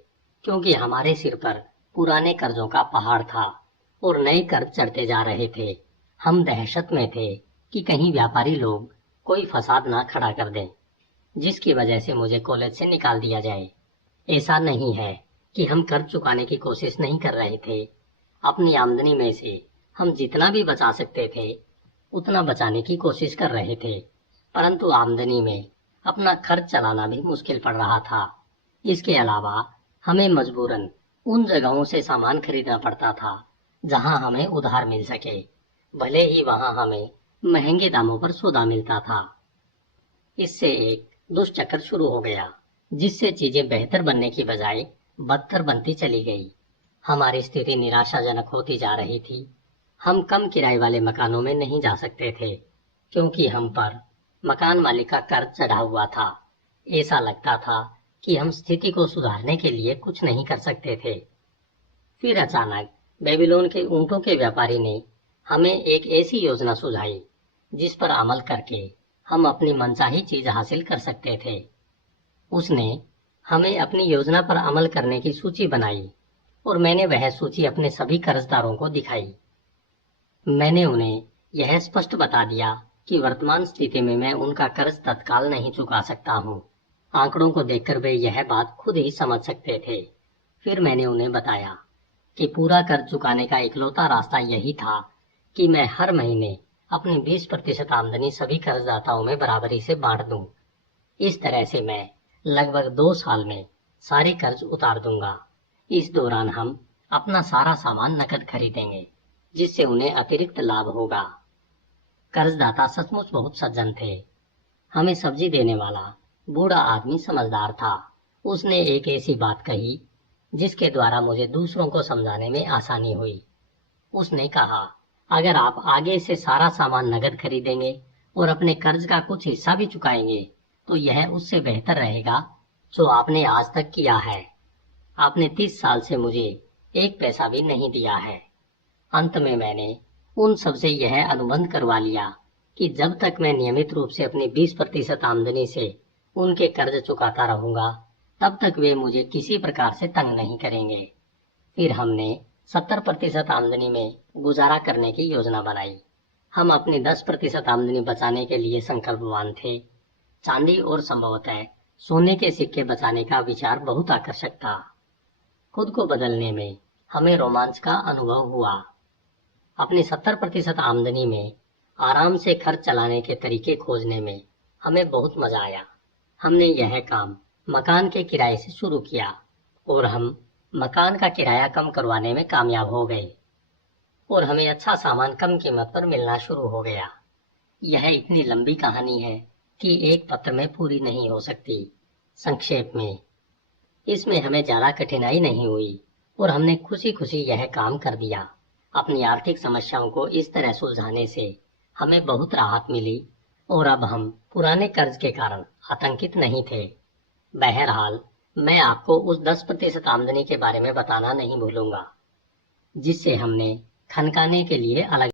क्योंकि हमारे सिर पर पुराने कर्जों का पहाड़ था और नए कर्ज चढ़ते जा रहे थे। हम दहशत में थे कि कहीं व्यापारी लोग कोई फसाद ना खड़ा कर दें, जिसकी वजह से मुझे कॉलेज से निकाल दिया जाए। ऐसा नहीं है कि हम कर्ज चुकाने की कोशिश नहीं कर रहे थे। अपनी आमदनी में से हम जितना भी बचा सकते थे उतना बचाने की कोशिश कर रहे थे, परंतु आमदनी में अपना खर्च चलाना भी मुश्किल पड़ रहा था। इसके अलावा हमें मजबूरन उन जगहों से सामान खरीदना पड़ता था जहां हमें उधार मिल सके, भले ही वहां हमें महंगे दामों पर सौदा मिलता था। इससे एक दुष्चक्र शुरू हो गया, जिससे चीजें बेहतर बनने की बजाय बदतर बनती चली गई। हमारी स्थिति निराशाजनक होती जा रही थी। हम कम किराए वाले मकानों में नहीं जा सकते थे, क्योंकि हम पर मकान मालिक का कर्ज चढ़ा हुआ था। ऐसा लगता था कि हम स्थिति को सुधारने के लिए कुछ नहीं कर सकते थे। फिर अचानक बेबीलोन के ऊंटों के व्यापारी ने हमें एक ऐसी योजना सुझाई जिस पर अमल करके हम अपनी मनचाही चीज हासिल कर सकते थे। उसने हमें अपनी योजना पर अमल करने की सूची बनाई और मैंने वह सूची अपने सभी कर्जदारों को दिखाई। मैंने उन्हें यह स्पष्ट बता दिया कि वर्तमान स्थिति में मैं उनका कर्ज तत्काल नहीं चुका सकता हूँ। आंकड़ों को देखकर वे यह बात खुद ही समझ सकते थे। फिर मैंने उन्हें बताया कि पूरा कर्ज चुकाने का इकलौता रास्ता यही था कि मैं हर महीने अपनी 20% आमदनी सभी कर्जदाताओं में बराबरी से बांट दूं। इस तरह से मैं लगभग 2 साल में सारे कर्ज उतार दूंगा। इस दौरान हम अपना सारा सामान नकद खरीदेंगे, जिससे उन्हें अतिरिक्त लाभ होगा। कर्जदाता सचमुच बहुत सज्जन थे। हमें सब्जी देने वाला बूढ़ा आदमी समझदार था। उसने एक ऐसी बात कही जिसके द्वारा मुझे दूसरों को समझाने में आसानी हुई। उसने कहा, अगर आप आगे से सारा सामान नकद खरीदेंगे और अपने कर्ज का कुछ हिस्सा भी चुकाएंगे तो यह उससे बेहतर रहेगा जो आपने आज तक किया है। आपने 30 साल से मुझे 1 पैसा भी नहीं दिया है। अंत में मैंने उन सबसे यह अनुबंध करवा लिया कि जब तक मैं नियमित रूप से अपनी 20% आमदनी से उनके कर्ज चुकाता रहूंगा, तब तक वे मुझे किसी प्रकार से तंग नहीं करेंगे। फिर हमने 70% आमदनी में गुजारा करने की योजना बनाई। हम अपनी 10% आमदनी बचाने के लिए संकल्पवान थे। चांदी और संभवतः सोने के सिक्के बचाने का विचार बहुत आकर्षक था। खुद को बदलने में हमें रोमांच का अनुभव हुआ। अपनी 70% आमदनी में आराम से खर्च चलाने के तरीके खोजने में हमें बहुत मजा आया। हमने यह काम मकान के किराए से शुरू किया और हम मकान का किराया कम करवाने में कामयाब हो गए और हमें अच्छा सामान कम कीमत पर मिलना शुरू हो गया। यह इतनी लंबी कहानी है कि एक पत्र में पूरी नहीं हो सकती। संक्षेप में, इसमें हमें ज्यादा कठिनाई नहीं हुई और हमने खुशी खुशी यह काम कर दिया। अपनी आर्थिक समस्याओं को इस तरह सुलझाने से हमें बहुत राहत मिली और अब हम पुराने कर्ज के कारण आतंकित नहीं थे। बहरहाल, मैं आपको उस 10% आमदनी के बारे में बताना नहीं भूलूंगा जिससे हमने खनकाने के लिए अलग